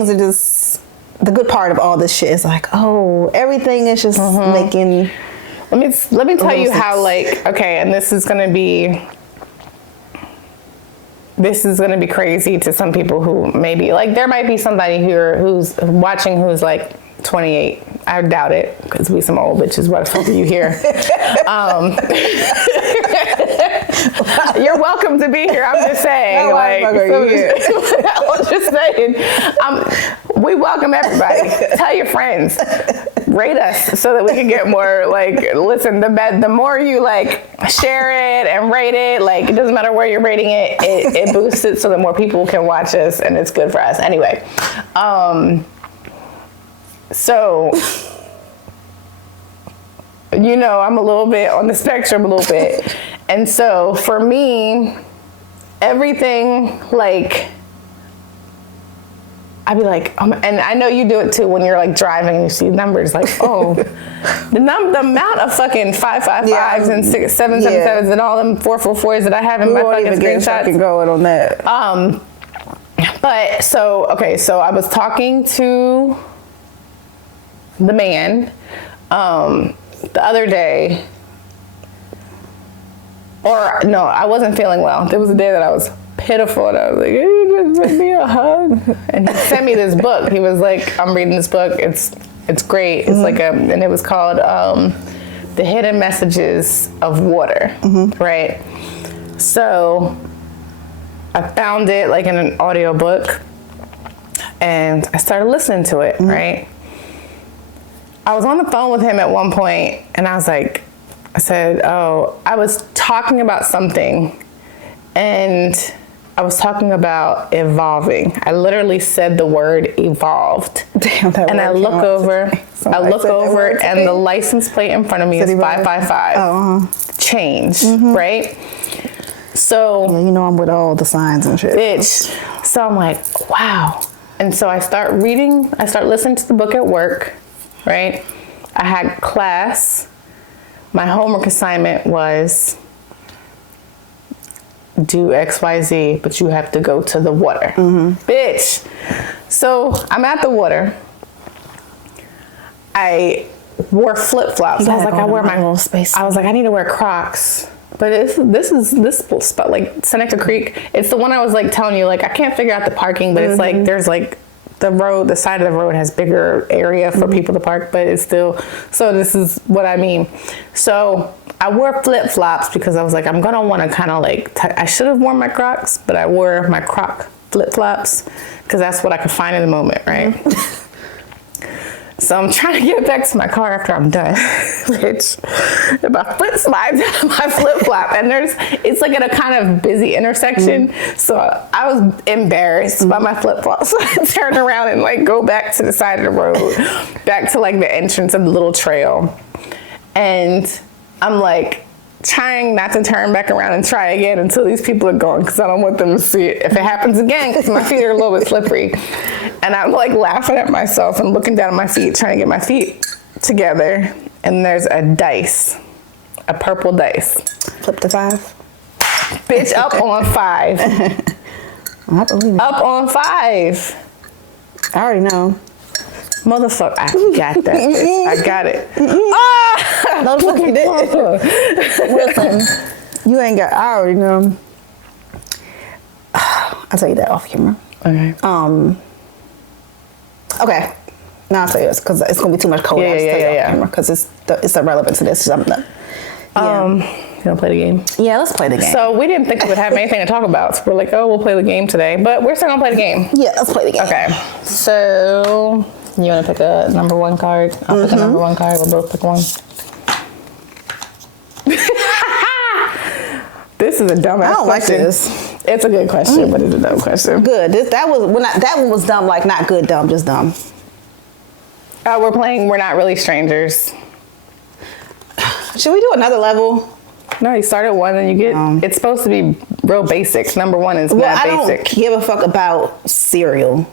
are just, the good part of all this shit is like, oh, everything is just making. Let me tell you how, like, okay, and this is gonna be crazy to some people who maybe, like, there might be somebody here who's watching who's like 28. I doubt it, because we some old bitches. What the fuck are you here? You're welcome to be here. I'm just saying. No, like, I'm just saying. We welcome everybody. Tell your friends. Rate us so that we can get more, like, listen, the more you, like, share it and rate it, like, it doesn't matter where you're rating it, it boosts it so that more people can watch us, and it's good for us. Anyway, so, you know, I'm a little bit on the spectrum, a little bit. And so for me, everything, like, I'd be like, and I know you do it too when you're like driving and you see numbers, like, oh, the amount of fucking 555s and 777s and all them 444s that I have in my fucking screenshots. Going on that. But so I was talking to the man the other day, or no, I wasn't feeling well. There was a day that I was pitiful, and I was like, hey, you just give me a hug. And he sent me this book. He was like, I'm reading this book. It's great. It's like and it was called The Hidden Messages of Water, right? So I found it like in an audiobook, and I started listening to it, right? I was on the phone with him at one point, and I said, I was talking about something, and I was talking about evolving. I literally said the word evolved. Damn, that and I look over, and the license plate in front of me is 555. Change, right? So, yeah, you know, I'm with all the signs and shit. Bitch. So I'm like, wow. And so I start listening to the book at work, right? I had class. My homework assignment was do XYZ, but you have to go to the water. Bitch. So I'm at the water. I wore flip-flops. I was like, I was like, I need to wear Crocs. But this spot, like Seneca Creek, it's the one I was like telling you, like, I can't figure out the parking, but it's like, there's like the side of the road has bigger area for people to park, but it's still, so this is what I mean. So I wore flip-flops because I was like, I'm gonna want to kind of like, I should have worn my Crocs, but I wore my Croc flip-flops because that's what I could find in the moment, right? So I'm trying to get back to my car after I'm done, bitch. My foot slides out of my flip-flop, and it's like at a kind of busy intersection. So I was embarrassed by my flip-flops. So I turned around and like go back to the side of the road, back to like the entrance of the little trail. And I'm like trying not to turn back around and try again until these people are gone, because I don't want them to see it if it happens again, because my feet are a little bit slippery. And I'm like laughing at myself and looking down at my feet, trying to get my feet together. And there's a dice, a purple dice. Flip to 5. Bitch, up on 5. I believe it. Up on 5. I already know. Motherfucker, I got that. Bitch. I got it. Ah! No, the fuck you didn't. Listen, you ain't got, I already know. I'll tell you that off camera. Okay. Okay. Now I'll tell you this, because it's going to be too much code. Yeah. Because it's irrelevant to this. You gonna play the game? Yeah, let's play the game. So we didn't think we would have anything to talk about. So we're like, oh, we'll play the game today. But we're still gonna play the game. Yeah, let's play the game. Okay. So you wanna pick a number 1 card? I'll pick a number 1 card. We'll both pick one. This is a dumbass question. I don't like this. It's a good question, but it's a dumb question. Good. That one was dumb, like not good dumb, just dumb. We're playing We're Not Really Strangers. Should we do another level? No, you start at 1 and you get, it's supposed to be real basic. Number 1 is not basic. I don't give a fuck about cereal.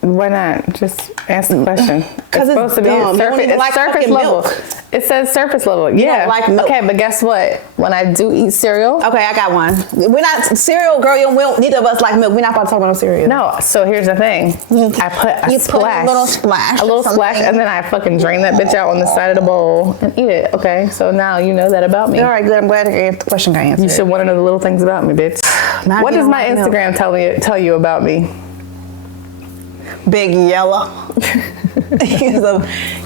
Why not? Just ask the question. Because it's supposed to be dumb. surface level. Milk. It says surface level. Yeah. don't like milk. Okay, but guess what? When I do eat cereal. Okay, I got one. We're not cereal, girl. Neither of us like milk. We're not about to talk about no cereal. No. So here's the thing. I put a splash. Put a little splash. A little splash, and then I fucking drain that bitch out on the side of the bowl and eat it. Okay. So now you know that about me. All right, good. I'm glad the question got answered. You should want to know the little things about me, bitch. What does my Instagram tell you about me? Big yellow.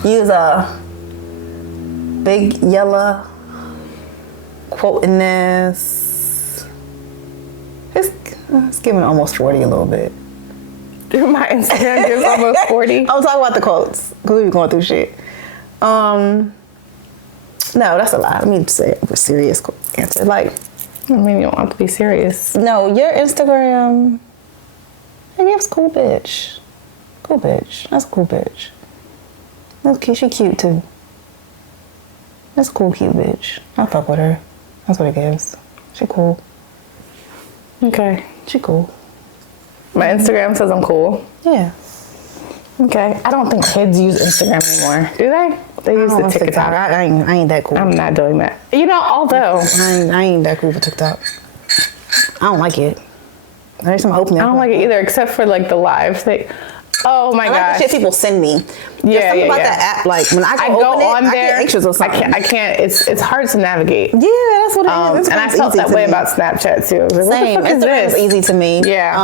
use a big yellow quoting this. It's giving almost 40 a little bit. My Instagram gives almost 40. I'm talking about the quotes because we were going through shit. No, that's a lie. Let me say a serious answer. Like, I mean, you don't have to be serious. no, your Instagram. It gives cool bitch. Cool bitch. That's a cool bitch. That's cute. She cute too. That's a cool, cute bitch. I fuck with her. That's what it gives. She cool. Okay. She cool. My Instagram says I'm cool. Yeah. Okay. I don't think kids use Instagram anymore. Do they? They use the TikTok. I ain't that cool. I'm not doing that. You know, although I ain't that cool for TikTok. I don't like it. There's some hoping. I don't like it either, except for like the live thing. Oh my I like gosh. the shit people send me. There's something about that app. Like when I go on there, I get anxious or something. I can't. It's hard to navigate. Yeah, that's what it is. And I felt that way about Snapchat too. I was like, Same. what the fuck is Instagram's this? easy to me. Yeah.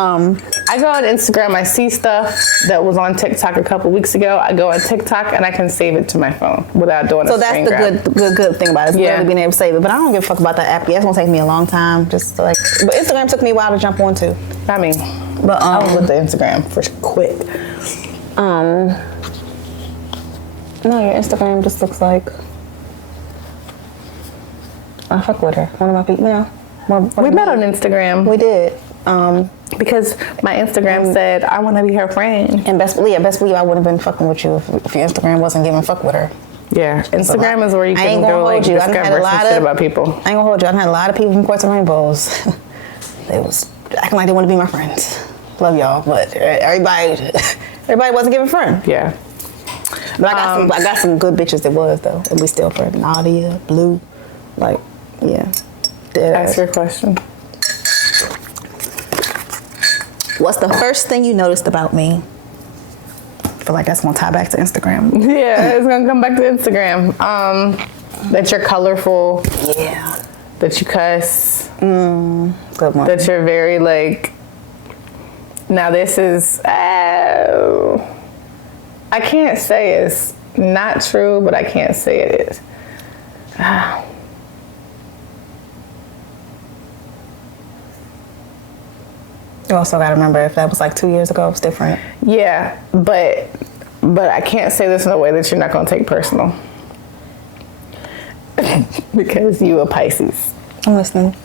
I go on Instagram. I see stuff that was on TikTok a couple weeks ago. I go on TikTok and I can save it to my phone without doing a screen grab. So that's the good thing about it. Is really being able to save it. But I don't give a fuck about that app. Yeah, it's gonna take me a long time. Just to like, but Instagram took me a while to jump on too. I mean, But I was with the Instagram for quick. No, your Instagram just looks like I fuck with her. One of my people, you know. We met on Instagram. We did. Because my Instagram said I want to be her friend. And best believe I wouldn't have been fucking with you if your Instagram wasn't giving fuck with her. Yeah, Instagram is where you can go like discover some shit about people. I ain't gonna hold you. I had a lot of people from Quartz and Rainbows. They was acting like they want to be my friends. Love y'all, but everybody wasn't giving friend. Yeah. But I got some good bitches that was though, and we still friends. Nadia, Blue, like, yeah. Ask your question. What's the first thing you noticed about me? I feel like that's gonna tie back to Instagram. Yeah, it's gonna come back to Instagram. That you're colorful. Yeah. That you cuss. Good one. That you're very like Now this is, I can't say it's not true, but I can't say it is. You also got to remember, if that was like 2 years ago, it's different. Yeah, but I can't say this in a way that you're not going to take personal. Because you a Pisces. I'm listening.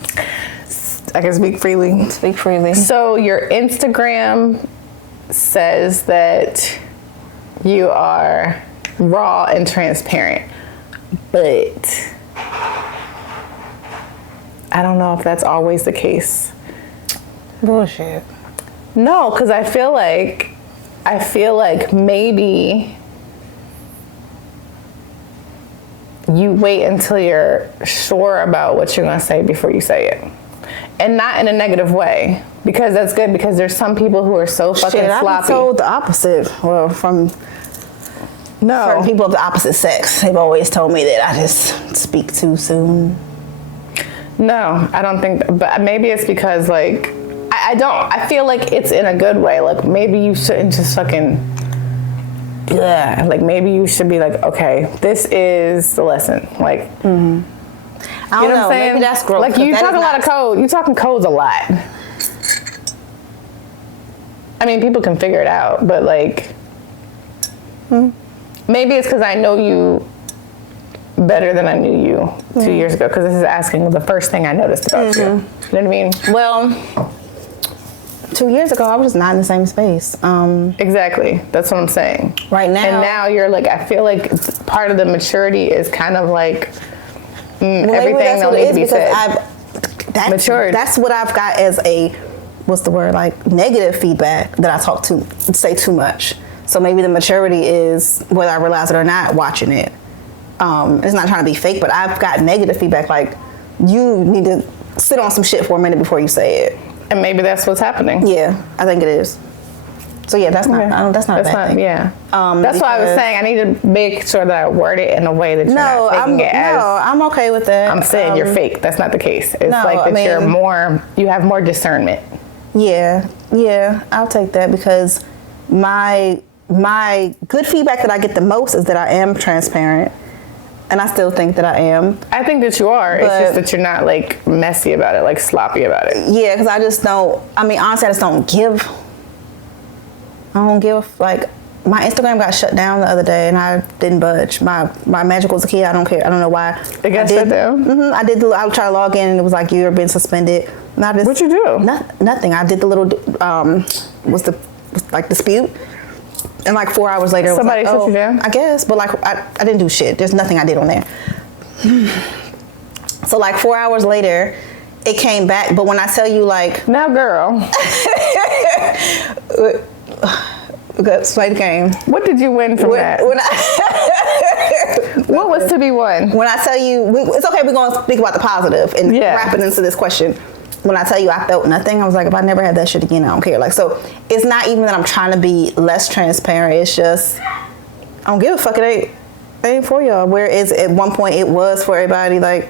I can speak freely. Speak freely. So your Instagram says that you are raw and transparent, but I don't know if that's always the case. Bullshit. No, because I feel like maybe you wait until you're sure about what you're going to say before you say it. And not in a negative way, because that's good, because there's some people who are so fucking sloppy. I've been told the opposite. Well, from certain people of the opposite sex, they've always told me that I just speak too soon. No, I don't think, but maybe it's because like, I feel like it's in a good way. Like maybe you shouldn't just fucking, like maybe you should be like, okay, this is the lesson. Like, I don't know. What I'm saying? Maybe that's growth. Like you talk a lot of code. You talking codes a lot. I mean, people can figure it out, but like, maybe it's because I know you better than I knew you 2 years ago. Because this is asking the first thing I noticed about you. You know what I mean? Well, 2 years ago, I was just not in the same space. Exactly. That's what I'm saying. Right now. And now you're like, I feel like part of the maturity is kind of like everything that needs to be said. Maturity. That's what I've got as a, what's the word, like negative feedback that I say too much. So maybe the maturity is, whether I realize it or not, watching it. It's not trying to be fake, but I've got negative feedback like, you need to sit on some shit for a minute before you say it. And maybe that's what's happening. Yeah, I think it is. So yeah, that's not a bad thing. Yeah. That's why I was saying I need to make sure that I word it in a way that you're not taking it as. No, I'm okay with that. I'm saying you're fake. That's not the case. It's you have more discernment. Yeah, I'll take that, because my good feedback that I get the most is that I am transparent. And I still think that I am. I think that you are. It's just that you're not like messy about it, like sloppy about it. Yeah, because I just don't, honestly, I just don't give. Like, my Instagram got shut down the other day and I didn't budge. My Magical's a key, I don't care. I don't know why. It got shut down? I tried to log in and it was like, you're being suspended. And I just, what'd you do? Nothing. I did the little, dispute. And like 4 hours later, somebody it was like, shut you down? I guess, but like I didn't do shit. There's nothing I did on there. So like 4 hours later, it came back. But when I tell you, like, now, girl, let's play the game. What did you win from that? What was to be won? When I tell you, it's okay. We're gonna speak about the positive and wrap it into this question. When I tell you I felt nothing, I was like, if I never had that shit again, I don't care. Like, so it's not even that I'm trying to be less transparent. It's just, I don't give a fuck. It ain't for y'all. Whereas at one point it was for everybody. Like,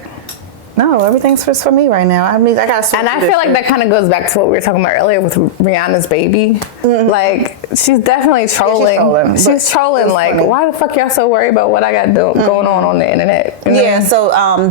no, everything's just for me right now. I mean, I gotta. And I feel like that kind of goes back to what we were talking about earlier with Rihanna's baby. Mm-hmm. Like, she's definitely trolling. Yeah, she's trolling. Like, funny. Why the fuck y'all so worried about what I got going on the internet? You know? Yeah. So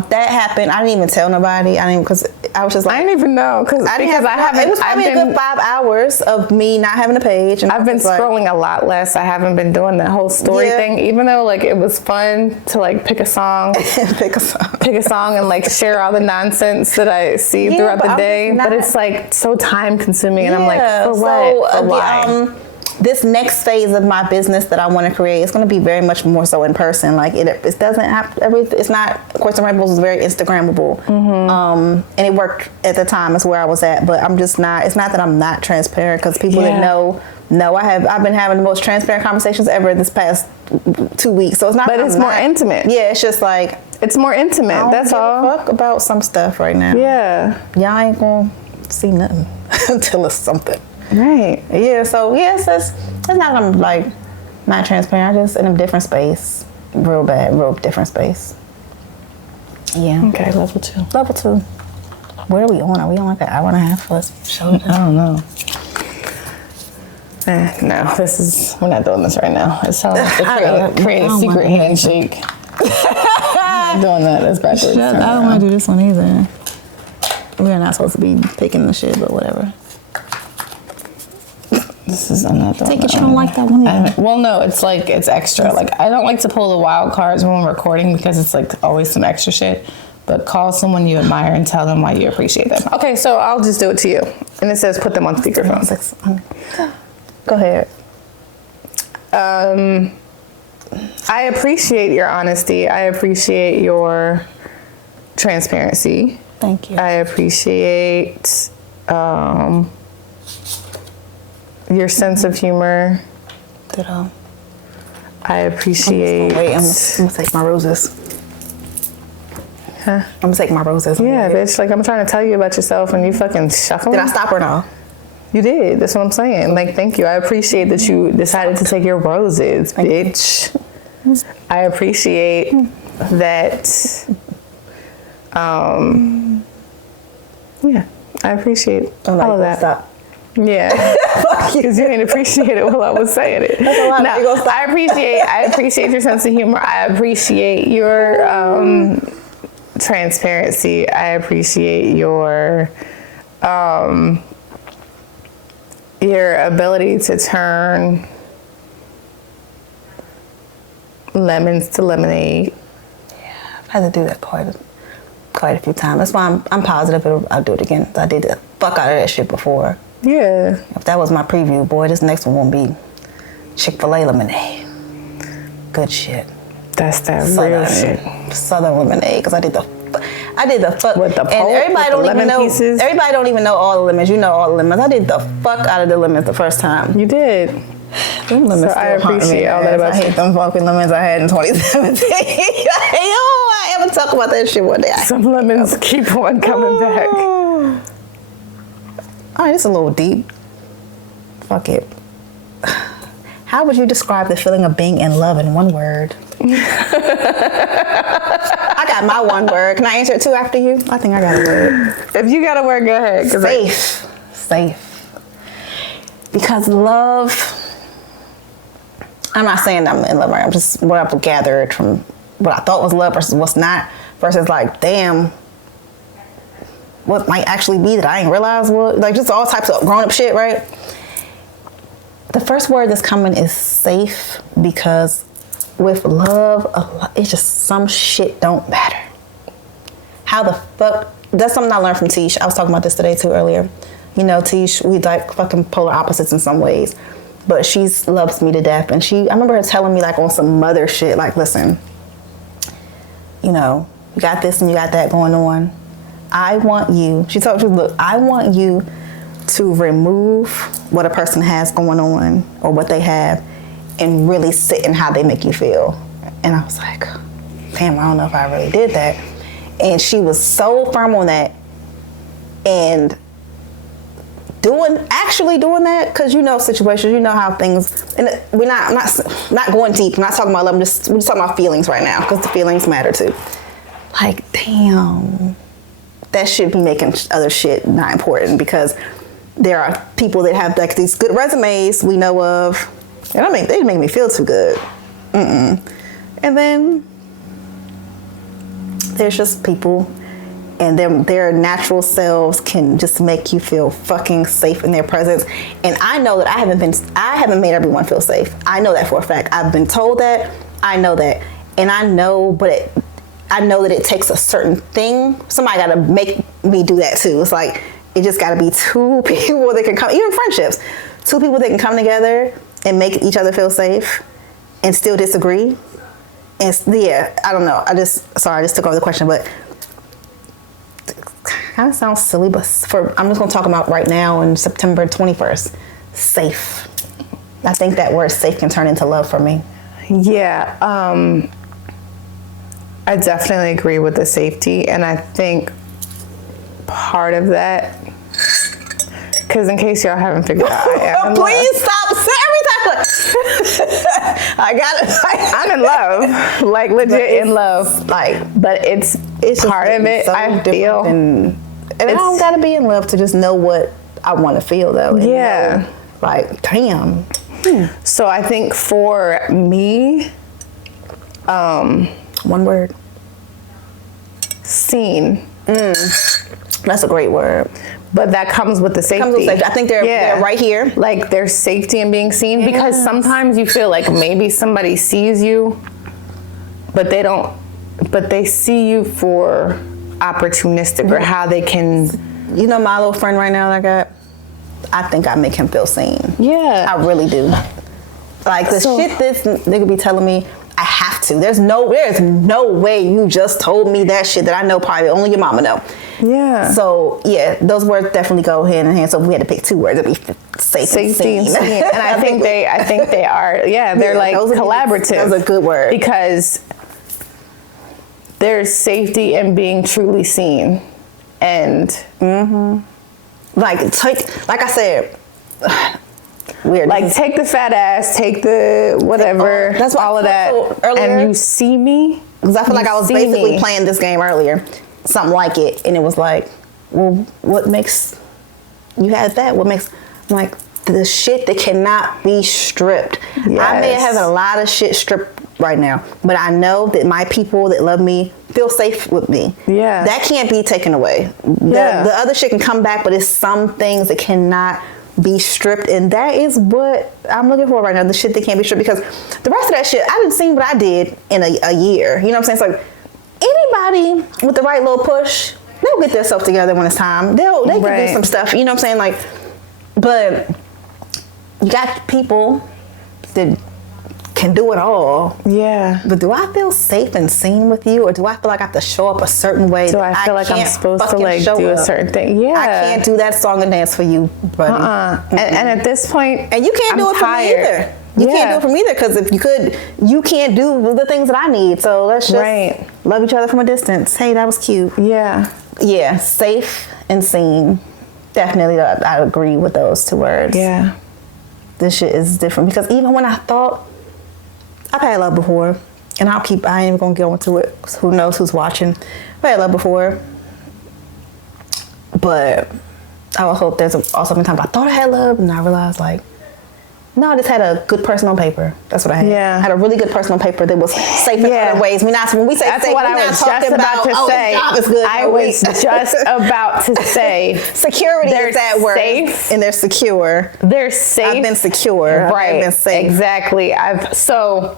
that happened. I didn't even tell nobody. because I was just like, I didn't even know because I haven't. It was probably a good 5 hours of me not having a page. And I've been scrolling a lot less. I haven't been doing that whole story thing, even though like it was fun to like pick a song, pick a song, and like share all the nonsense that I see throughout the day. But it's like so time consuming, and I'm like, for what? For why? This next phase of my business that I want to create is going to be very much more so in person. Like it doesn't have it's not. Of course, the Rainbows is very Instagrammable, and it worked at the time. Is where I was at. But I'm just not. It's not that I'm not transparent, because people that know. I've been having the most transparent conversations ever this past 2 weeks. So it's not. But it's more intimate. Yeah, it's just like it's more intimate. That's all. I don't give a fuck about some stuff right now. Yeah, y'all ain't gonna see nothing until it's something. Right. Yeah. So yes, it's not that I'm like not transparent. I'm just in a different space. Real different space. Yeah. Okay. Level 2. Level 2. Where are we on? Are we on like an hour and a half for this show? I don't know. No, we're not doing this right now. It's time to create a secret handshake. I'm not doing that. That's backwards. I don't want to do this one either. We're not supposed to be picking the shit, but whatever. I'm not doing Take it, you don't like that one either. Well, no, it's extra. Like, I don't like to pull the wild cards when we're recording because it's like always some extra shit. But call someone you admire and tell them why you appreciate them. Okay, so I'll just do it to you. And it says put them on speakerphone. Go ahead. I appreciate your honesty. I appreciate your transparency. Thank you. I appreciate your sense of humor. Ditto. I appreciate... Wait, I'm gonna take my roses. Huh? I'm gonna take my roses. Yeah, bitch. Like, I'm trying to tell you about yourself and you fucking shuffling. Did I stop or no? You did. That's what I'm saying. Like, thank you. I appreciate that you decided to take your roses, bitch. I appreciate that. Yeah, I appreciate all of that. Stop. Yeah, because you didn't appreciate it while I was saying it. That's a lot. No, I appreciate your sense of humor. I appreciate your transparency. I appreciate your ability to turn lemons to lemonade. Yeah, I've had to do that quite a few times. That's why I'm positive I'll do it again. I did the fuck out of that shit before. Yeah. If that was my preview, boy, this next one won't be Chick-fil-A lemonade. Good shit. That's that real shit. Southern lemonade, because I did the fuck with the pulp, and everybody don't even know. Pieces. Everybody don't even know all the lemons. You know all the lemons. I did the fuck out of the lemons the first time. You did. Them lemons. So I appreciate all that about you. I hate them fucking lemons I had in 2017. I ever talk about that shit one day. Some lemons keep on coming back. All right, it's a little deep. Fuck it. How would you describe the feeling of being in love in one word? I got my one word. Can I answer it too after you? I think I got a word. If you got a word, go ahead. Safe. Because love, I'm not saying I'm in love, right? I'm just what I've gathered from what I thought was love versus what's not, versus like, damn, what might actually be that I ain't realize what, like just all types of grown up shit, right? The first word that's coming is safe, because with love, it's just some shit don't matter. How the fuck, that's something I learned from Tish. I was talking about this today too earlier. You know, Tish, we like fucking polar opposites in some ways, but she loves me to death. And I remember her telling me like on some mother shit, like, listen, you know, you got this and you got that going on. I want you, she told me, look, I want you to remove what a person has going on or what they have and really sit in how they make you feel. And I was like, damn, I don't know if I really did that. And she was so firm on that. And actually doing that, because you know situations, you know how things, and I'm not going deep, I'm not talking about love, we're just talking about feelings right now, because the feelings matter too. Like, damn, that should be making other shit not important, because there are people that have like these good resumes we know of, and they make me feel too good. And then there's just people, and their natural selves can just make you feel fucking safe in their presence. And I know that I haven't made everyone feel safe. I know that for a fact. I've been told that. I know that, and I know that it takes a certain thing. Somebody got to make me do that too. It's like, it just got to be two people that can come, even friendships, two people that can come together and make each other feel safe and still disagree. And yeah, I don't know. I just took over the question, but it kind of sounds silly, but I'm just going to talk about right now on September 21st, safe. I think that word safe can turn into love for me. Yeah, I definitely agree with the safety, and I think part of that, because in case y'all haven't figured out, please stop every time. I got it. I'm in love, like legit in love, like. But it's part of it. So I feel, and I don't gotta be in love to just know what I want to feel though. Yeah, Like, damn. So I think for me, one word. seen. That's a great word. But that comes with the safety. Comes with safety. I think they're right here. Like there's safety in being seen because sometimes you feel like maybe somebody sees you, but they don't. But they see you for opportunistic or how they can. You know my little friend right now that I got? I think I make him feel seen. Yeah. I really do. Like the shit this nigga be telling me, I have to. There's no way you just told me that shit that I know probably only your mama know. Yeah. So yeah, those words definitely go hand in hand. So if we had to pick two words, it'd be safety and seen. And I think they are. Yeah, they're like collaborative. That's a good word because there's safety in being truly seen, and like I said. Weird. Like take the fat ass, take the whatever, that's all of that. And you see me? Because I feel like I was basically playing this game earlier, something like it, and it was like, well, what makes you have that? What makes like the shit that cannot be stripped? Yes. I may have a lot of shit stripped right now, but I know that my people that love me feel safe with me. Yeah, that can't be taken away. The other shit can come back, but it's some things that cannot be stripped, and that is what I'm looking for right now. The shit that can't be stripped, because the rest of that shit, I didn't see what I did in a year. You know what I'm saying? It's like anybody with the right little push, they'll get themselves together when it's time. They can do some stuff. You know what I'm saying? Like, but you got people that can do it all. Yeah. But do I feel safe and seen with you, or do I feel like I have to show up a certain way? Do I feel like I'm supposed to like do a certain thing? Yeah. I can't do that song and dance for you, buddy. And at this point, and you can't do it for me either. You can't do it for me either, because if you could, you can't do the things that I need. So let's just love each other from a distance. Hey, that was cute. Yeah. Yeah, safe and seen. Definitely, I agree with those two words. Yeah. This shit is different, because even when I thought, I've had love before, and I ain't even gonna go into it, 'cause who knows who's watching. I've had love before, but I also, there's also been times I thought I had love, and I realized like, no, I just had a good person on paper. That's what I had. Yeah. I had a really good person on paper that was safe in other ways. When we say that's safe, what I was just about to say. I was just about to say security is that word, safe, and they're secure. They're safe. I've been secure. Right. I've been safe. Exactly. So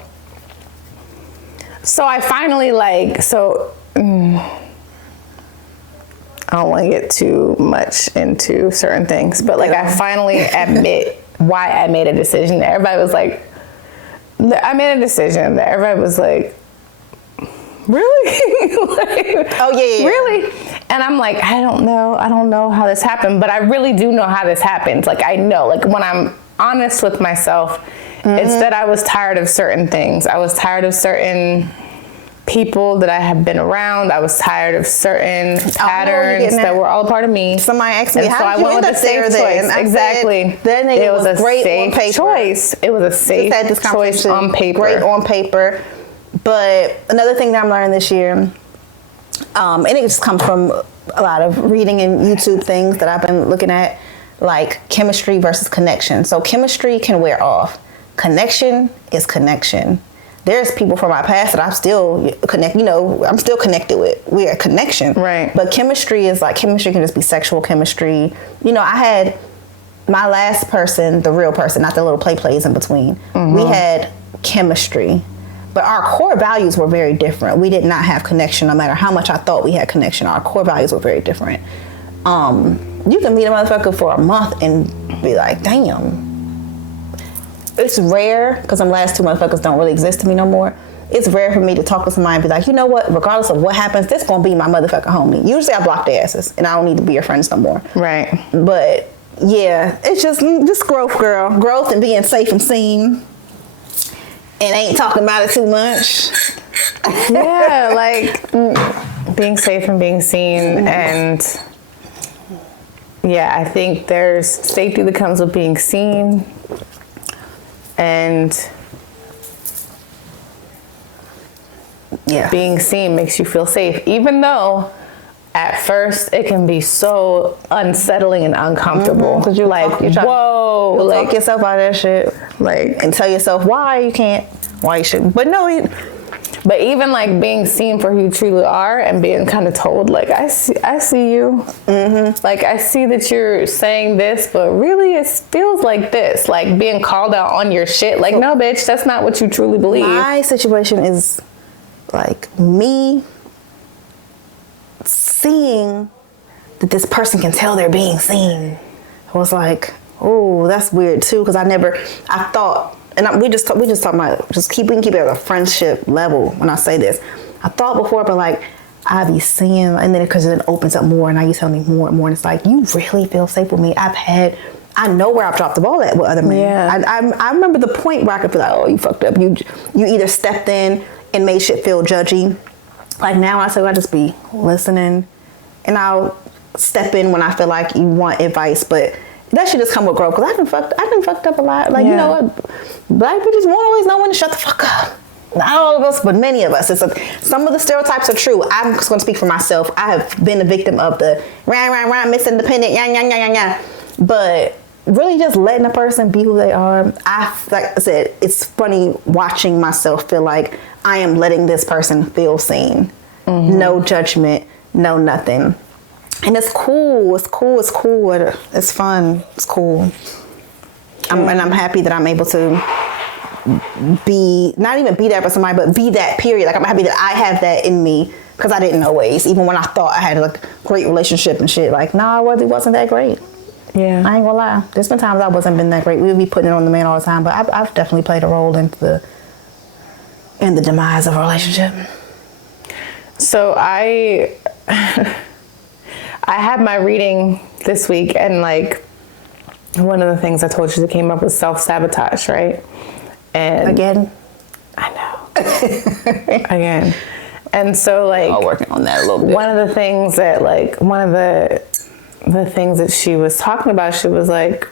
I finally I don't want to get too much into certain things, but like I finally admit why I made a decision. Everybody was like, I made a decision that everybody was like, really? Oh yeah. Really? And I'm like, I don't know how this happened, but I really do know how this happened. Like I know, like when I'm honest with myself, it's that I was tired of certain things. I was tired of certain people that I have been around. I was tired of certain patterns that were all a part of me. Somebody asked me, how did you end up there? Exactly. Then it was a great safe on paper. Choice. It was a safe choice on paper. Great on paper. But another thing that I'm learning this year, and it just comes from a lot of reading and YouTube things that I've been looking at, like chemistry versus connection. So chemistry can wear off. Connection is connection. There's people from my past that I'm still I'm still connected with. We're a connection. Right. But chemistry is like, chemistry can just be sexual chemistry. You know, I had my last person, the real person, not the little plays in between. We had chemistry, but our core values were very different. We did not have connection, no matter how much I thought we had connection. Our core values were very different. You can meet a motherfucker for a month and be like, damn. It's rare, because them last two motherfuckers don't really exist to me no more. It's rare for me to talk to somebody and be like, you know what, regardless of what happens, this gonna be my motherfucking homie. Usually I block their asses and I don't need to be your friends no more. Right. But yeah, it's just growth, girl. Growth and being safe and seen. And ain't talking about it too much. Yeah, like being safe and being seen. And yeah, I think there's safety that comes with being seen. And being seen makes you feel safe, even though at first it can be so unsettling and uncomfortable. Cause you like, whoa, you'll like talk yourself out of that shit, like, and tell yourself why you can't, why you shouldn't. But no, but even like being seen for who you truly are and being kind of told, like, I see you. Like, I see that you're saying this, but really it feels like this. Like being called out on your shit. Like, no, bitch, that's not what you truly believe. my situation is like me seeing that this person can tell they're being seen. I was like, oh, that's weird too, because I thought, and we just talking about we can keep it at a friendship level when I say this. I thought before, but like I be seeing, and then because it opens up more, and now you tell me more and more, and it's like, you really feel safe with me. I know where I've dropped the ball at with other men. Yeah. I remember the point where I could be like, oh, you fucked up. You either stepped in and made shit feel judgy. Like now I just be listening, and I'll step in when I feel like you want advice, but that should just come with growth, because I done fucked up a lot. Like, you know what? Black bitches won't always know when to shut the fuck up. Not all of us, but many of us. Some of the stereotypes are true. I'm just going to speak for myself. I have been a victim of the rah, Miss Independent, yeah. But really just letting a person be who they are. Like I said, it's funny watching myself feel like I am letting this person feel seen. No judgment, no nothing. And it's cool. It's fun. It's cool. And I'm happy that I'm able to not even be that for somebody, but be that period. Like, I'm happy that I have that in me, because I didn't always, even when I thought I had a great relationship and shit. Like, nah, it wasn't that great. Yeah. I ain't gonna lie. There's been times I wasn't been that great. We would be putting it on the man all the time, but I've definitely played a role in the demise of a relationship. So I had my reading this week, and like one of the things I told you that came up was self-sabotage, right? And Again? I know. Again. And so like, I'll working on that a little bit. One of the things that the things that she was talking about, she was like,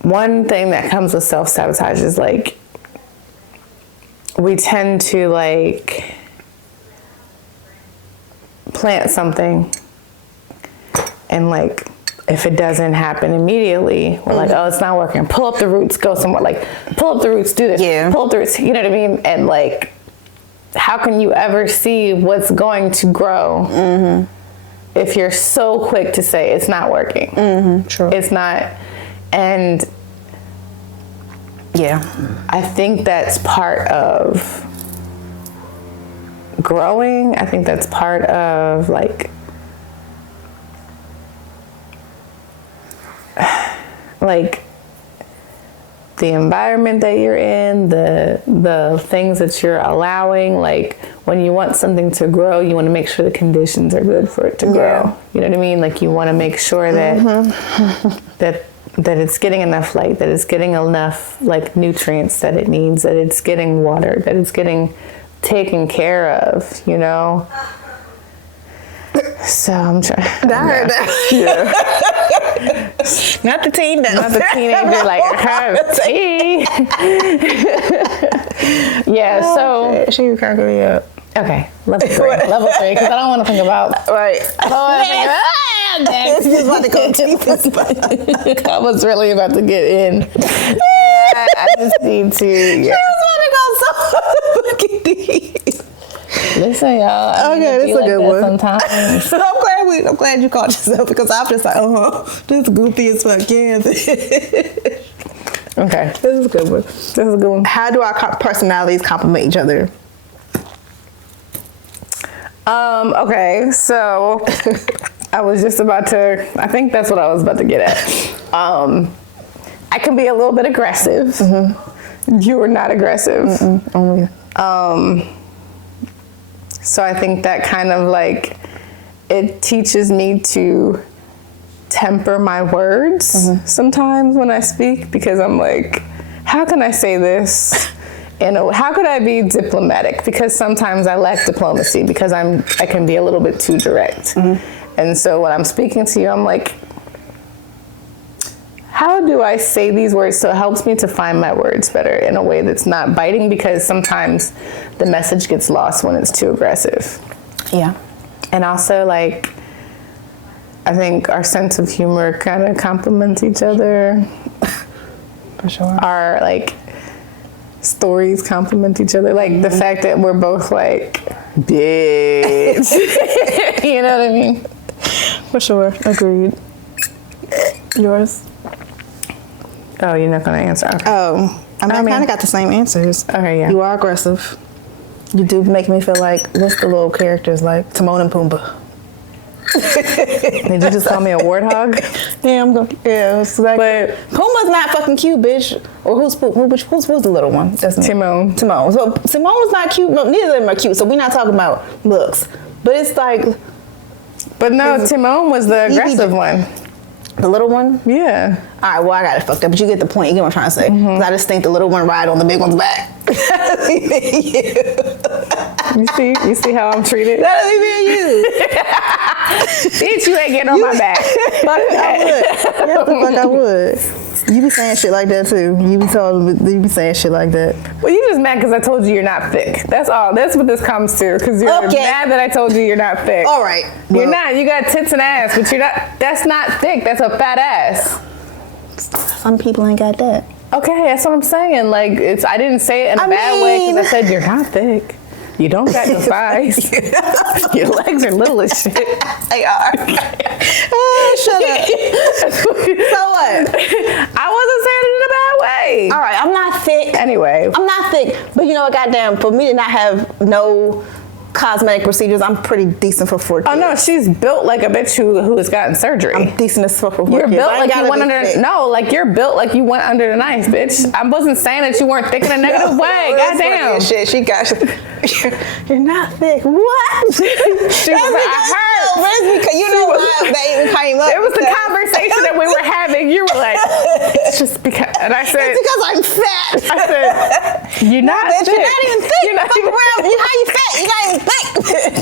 one thing that comes with self-sabotage is like, we tend to like plant something, and like if it doesn't happen immediately, we're like, oh, it's not working. Pull up the roots, go somewhere. Like, pull up the roots, do this. Yeah. Pull up the roots, you know what I mean? And like, how can you ever see what's going to grow if you're so quick to say it's not working? True. It's not. And yeah, I think that's part of growing. I think that's part of like the environment that you're in, the things that you're allowing. Like, when you want something to grow, you want to make sure the conditions are good for it to grow. Yeah. You know what I mean? Like, you want to make sure that that it's getting enough light, that it's getting enough like nutrients that it needs, that it's getting water, that it's getting taken care of, you know? So I'm trying. That. Yeah. Not the teen now. Not the teenager like her tea. Yeah, so she was cracking me up. okay, level 3, because I don't want to think about Right. This is about to go deep. I was really about to get in. I just need to. Yeah. She was about to go so fucking deep. Listen, y'all. Okay, this is a good one. Sometimes. I'm glad you caught yourself, because I'm just like, this is goofy as fuck. Yeah. Okay, This is a good one. How do our personalities complement each other? Okay, so I was just about to, I think that's what I was about to get at. I can be a little bit aggressive. You are not aggressive. Only. So I think that kind of like, it teaches me to temper my words sometimes when I speak, because I'm like, how can I say this? And how could I be diplomatic? Because sometimes I lack diplomacy, because I can be a little bit too direct. And so when I'm speaking to you, I'm like, how do I say these words so it helps me to find my words better in a way that's not biting, because sometimes the message gets lost when it's too aggressive. Yeah. And also, like, I think our sense of humor kind of complements each other. For sure. Our, like, stories complement each other. Like, the fact that we're both like, bitch. You know what I mean? For sure. Agreed. Yours? Oh, you're not going to answer. Okay. Oh, I kind of got the same answers. Okay, yeah. You are aggressive. You do make me feel like, what's the little characters like? Timon and Pumbaa. Did you just call me a warthog? Yeah, exactly. But Pumbaa's not fucking cute, bitch. Or who's the little one? That's Timon. Timon. So Timon was not cute. No, neither of them are cute. So we're not talking about looks. But it's like. But no, Timon was the aggressive one. The little one? Yeah. All right, well, I got it fucked up, but you get the point. You get what I'm trying to say. 'Cause I just think the little one ride on the big one's back. You see how I'm treated? That'll be me and you. Bitch, you ain't getting on my back. Fuck that. I would. Yes, the fuck I would. You be saying shit like that too. You be saying shit like that. Well, you just mad because I told you you're not thick. That's all. That's what this comes to. Because you're mad that I told you you're not thick. All right. You're not. You got tits and ass, but you're not. That's not thick. That's a fat ass. Some people ain't got that. Okay, that's what I'm saying. Like, it's. I didn't say it in a bad way because I said you're not thick. You don't got no thighs. Your legs are little as shit. They are. Oh, shut up. So what? I wasn't saying it in a bad way. All right, I'm not thick. Anyway. I'm not thick, but you know what, goddamn, for me to not have no cosmetic procedures, I'm pretty decent for 4 kids. Oh no, she's built like a bitch who has gotten surgery. I'm decent as fuck for 4 You're kids. built like you went under. No, like you're built like you went under the knife, bitch. I wasn't saying that you weren't thick in a negative way. Goddamn. Shit, she got you. You're not thick. What? She was like, I heard. Because you know why that even came up. It was the conversation that we were having. You were like, it's just because, and I said, it's because I'm fat. I said, you're not bitch, thick. you're not even thick. You're not Fuck even around. How you fat? You're not even thick.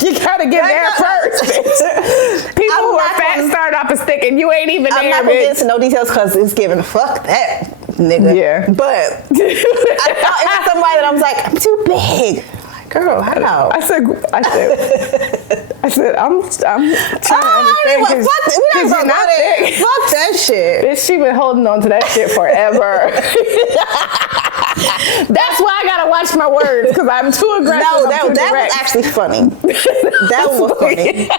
You gotta get there first, bitch. People who are fat start off as thick, and you ain't even I'm there, not gonna get bitch. into no details because it's giving fuck that nigga. Yeah. But I thought it was somebody that I was like, I'm too big. Girl, how? I said, I'm trying to understand because you're not thick. Fuck that shit. Bitch, she been holding on to that shit forever. That's why I gotta watch my words because I'm too aggressive. No, that was actually funny. That was funny.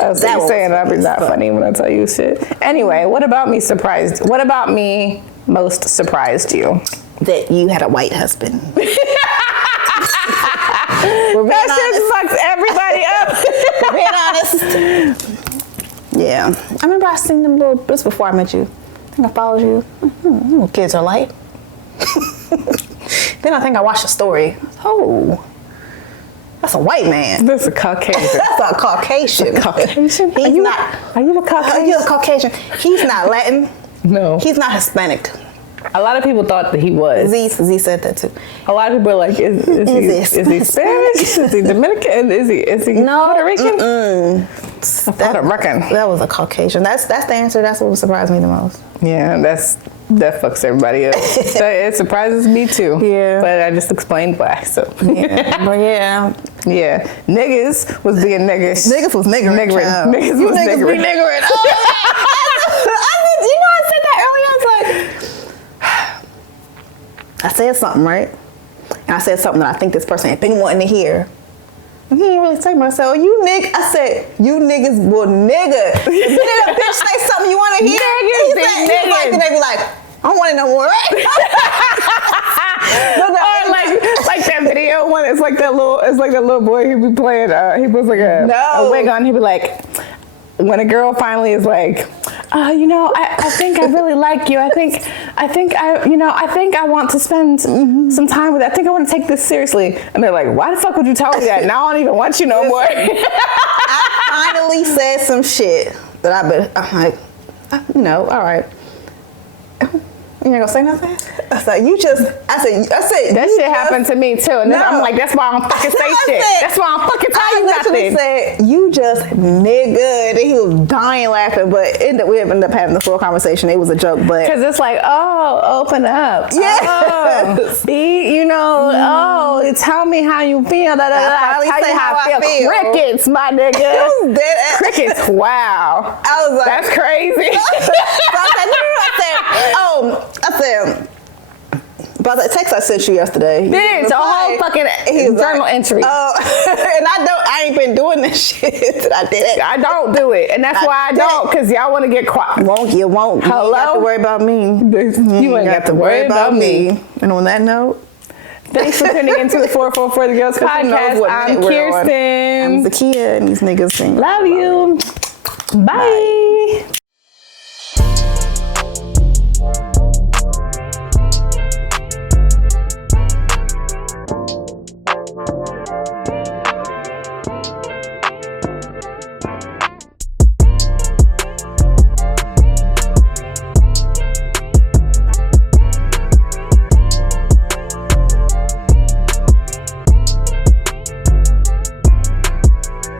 I was saying I'll be not funny when I tell you shit. Anyway, what about me surprised? What about me most surprised you? That you had a white husband. That shit fucks everybody up. Being honest. Yeah. I remember I seen them little bits before I met you. I think I followed you. Little kids are light. Then I think I watched a story. Oh. That's a white man. That's a Caucasian. That's a Caucasian. Caucasian? Are you a Caucasian? You're a Caucasian. He's not Latin. No. He's not Hispanic. A lot of people thought that he was. Z said that too. A lot of people are like, is he Spanish? Is he Dominican? Is he Puerto Rican? Puerto Rican. That was a Caucasian. That's the answer. That's what surprised me the most. Yeah, that fucks everybody up. It surprises me too. Yeah. But I just explained why. So yeah. But yeah. Yeah. Niggas was being niggish. Niggas was niggering. Niggas was niggering. Be niggering. You know I said that earlier. I was like, I said something, right? And I said something that I think this person had been wanting to hear. And he didn't really say much. I said, oh, you nigga. I said, you niggas will nigga. If you did a bitch say something you want to hear, then they be like, I don't want it no more, right? like that video when it's like that little boy who be playing, he puts like a wig on, he be like, when a girl finally is like, I think I really like you. I think I want to spend some time with you. I think I want to take this seriously. And they're like, why the fuck would you tell me that? Now I don't even want you no more. I finally said some shit that I'm like, all right. You ain't gonna say nothing? I said, that shit happened to me too. And then I'm like, that's why I don't fucking say shit. That's why I don't fucking tell you nothing. I said, you just nigga. And he was dying laughing, but we ended up having the full conversation. It was a joke, but. Because it's like, oh, open up. Yes. Oh, oh, tell me how you feel. I tell you how I feel. Crickets, my nigga. Crickets, wow. I was like. That's crazy. But the text I sent you yesterday. Bitch, a whole fucking journal entry. And I ain't been doing this shit that I did. I don't do it. And that's why I don't, because y'all want to get quiet. You won't. Hello? You ain't got to worry about me. You ain't got to worry about me. And on that note, thanks for tuning into the 444 The Girls Podcast. I'm Kirsten. I'm Zakia, and these niggas sing. Love you. Bye.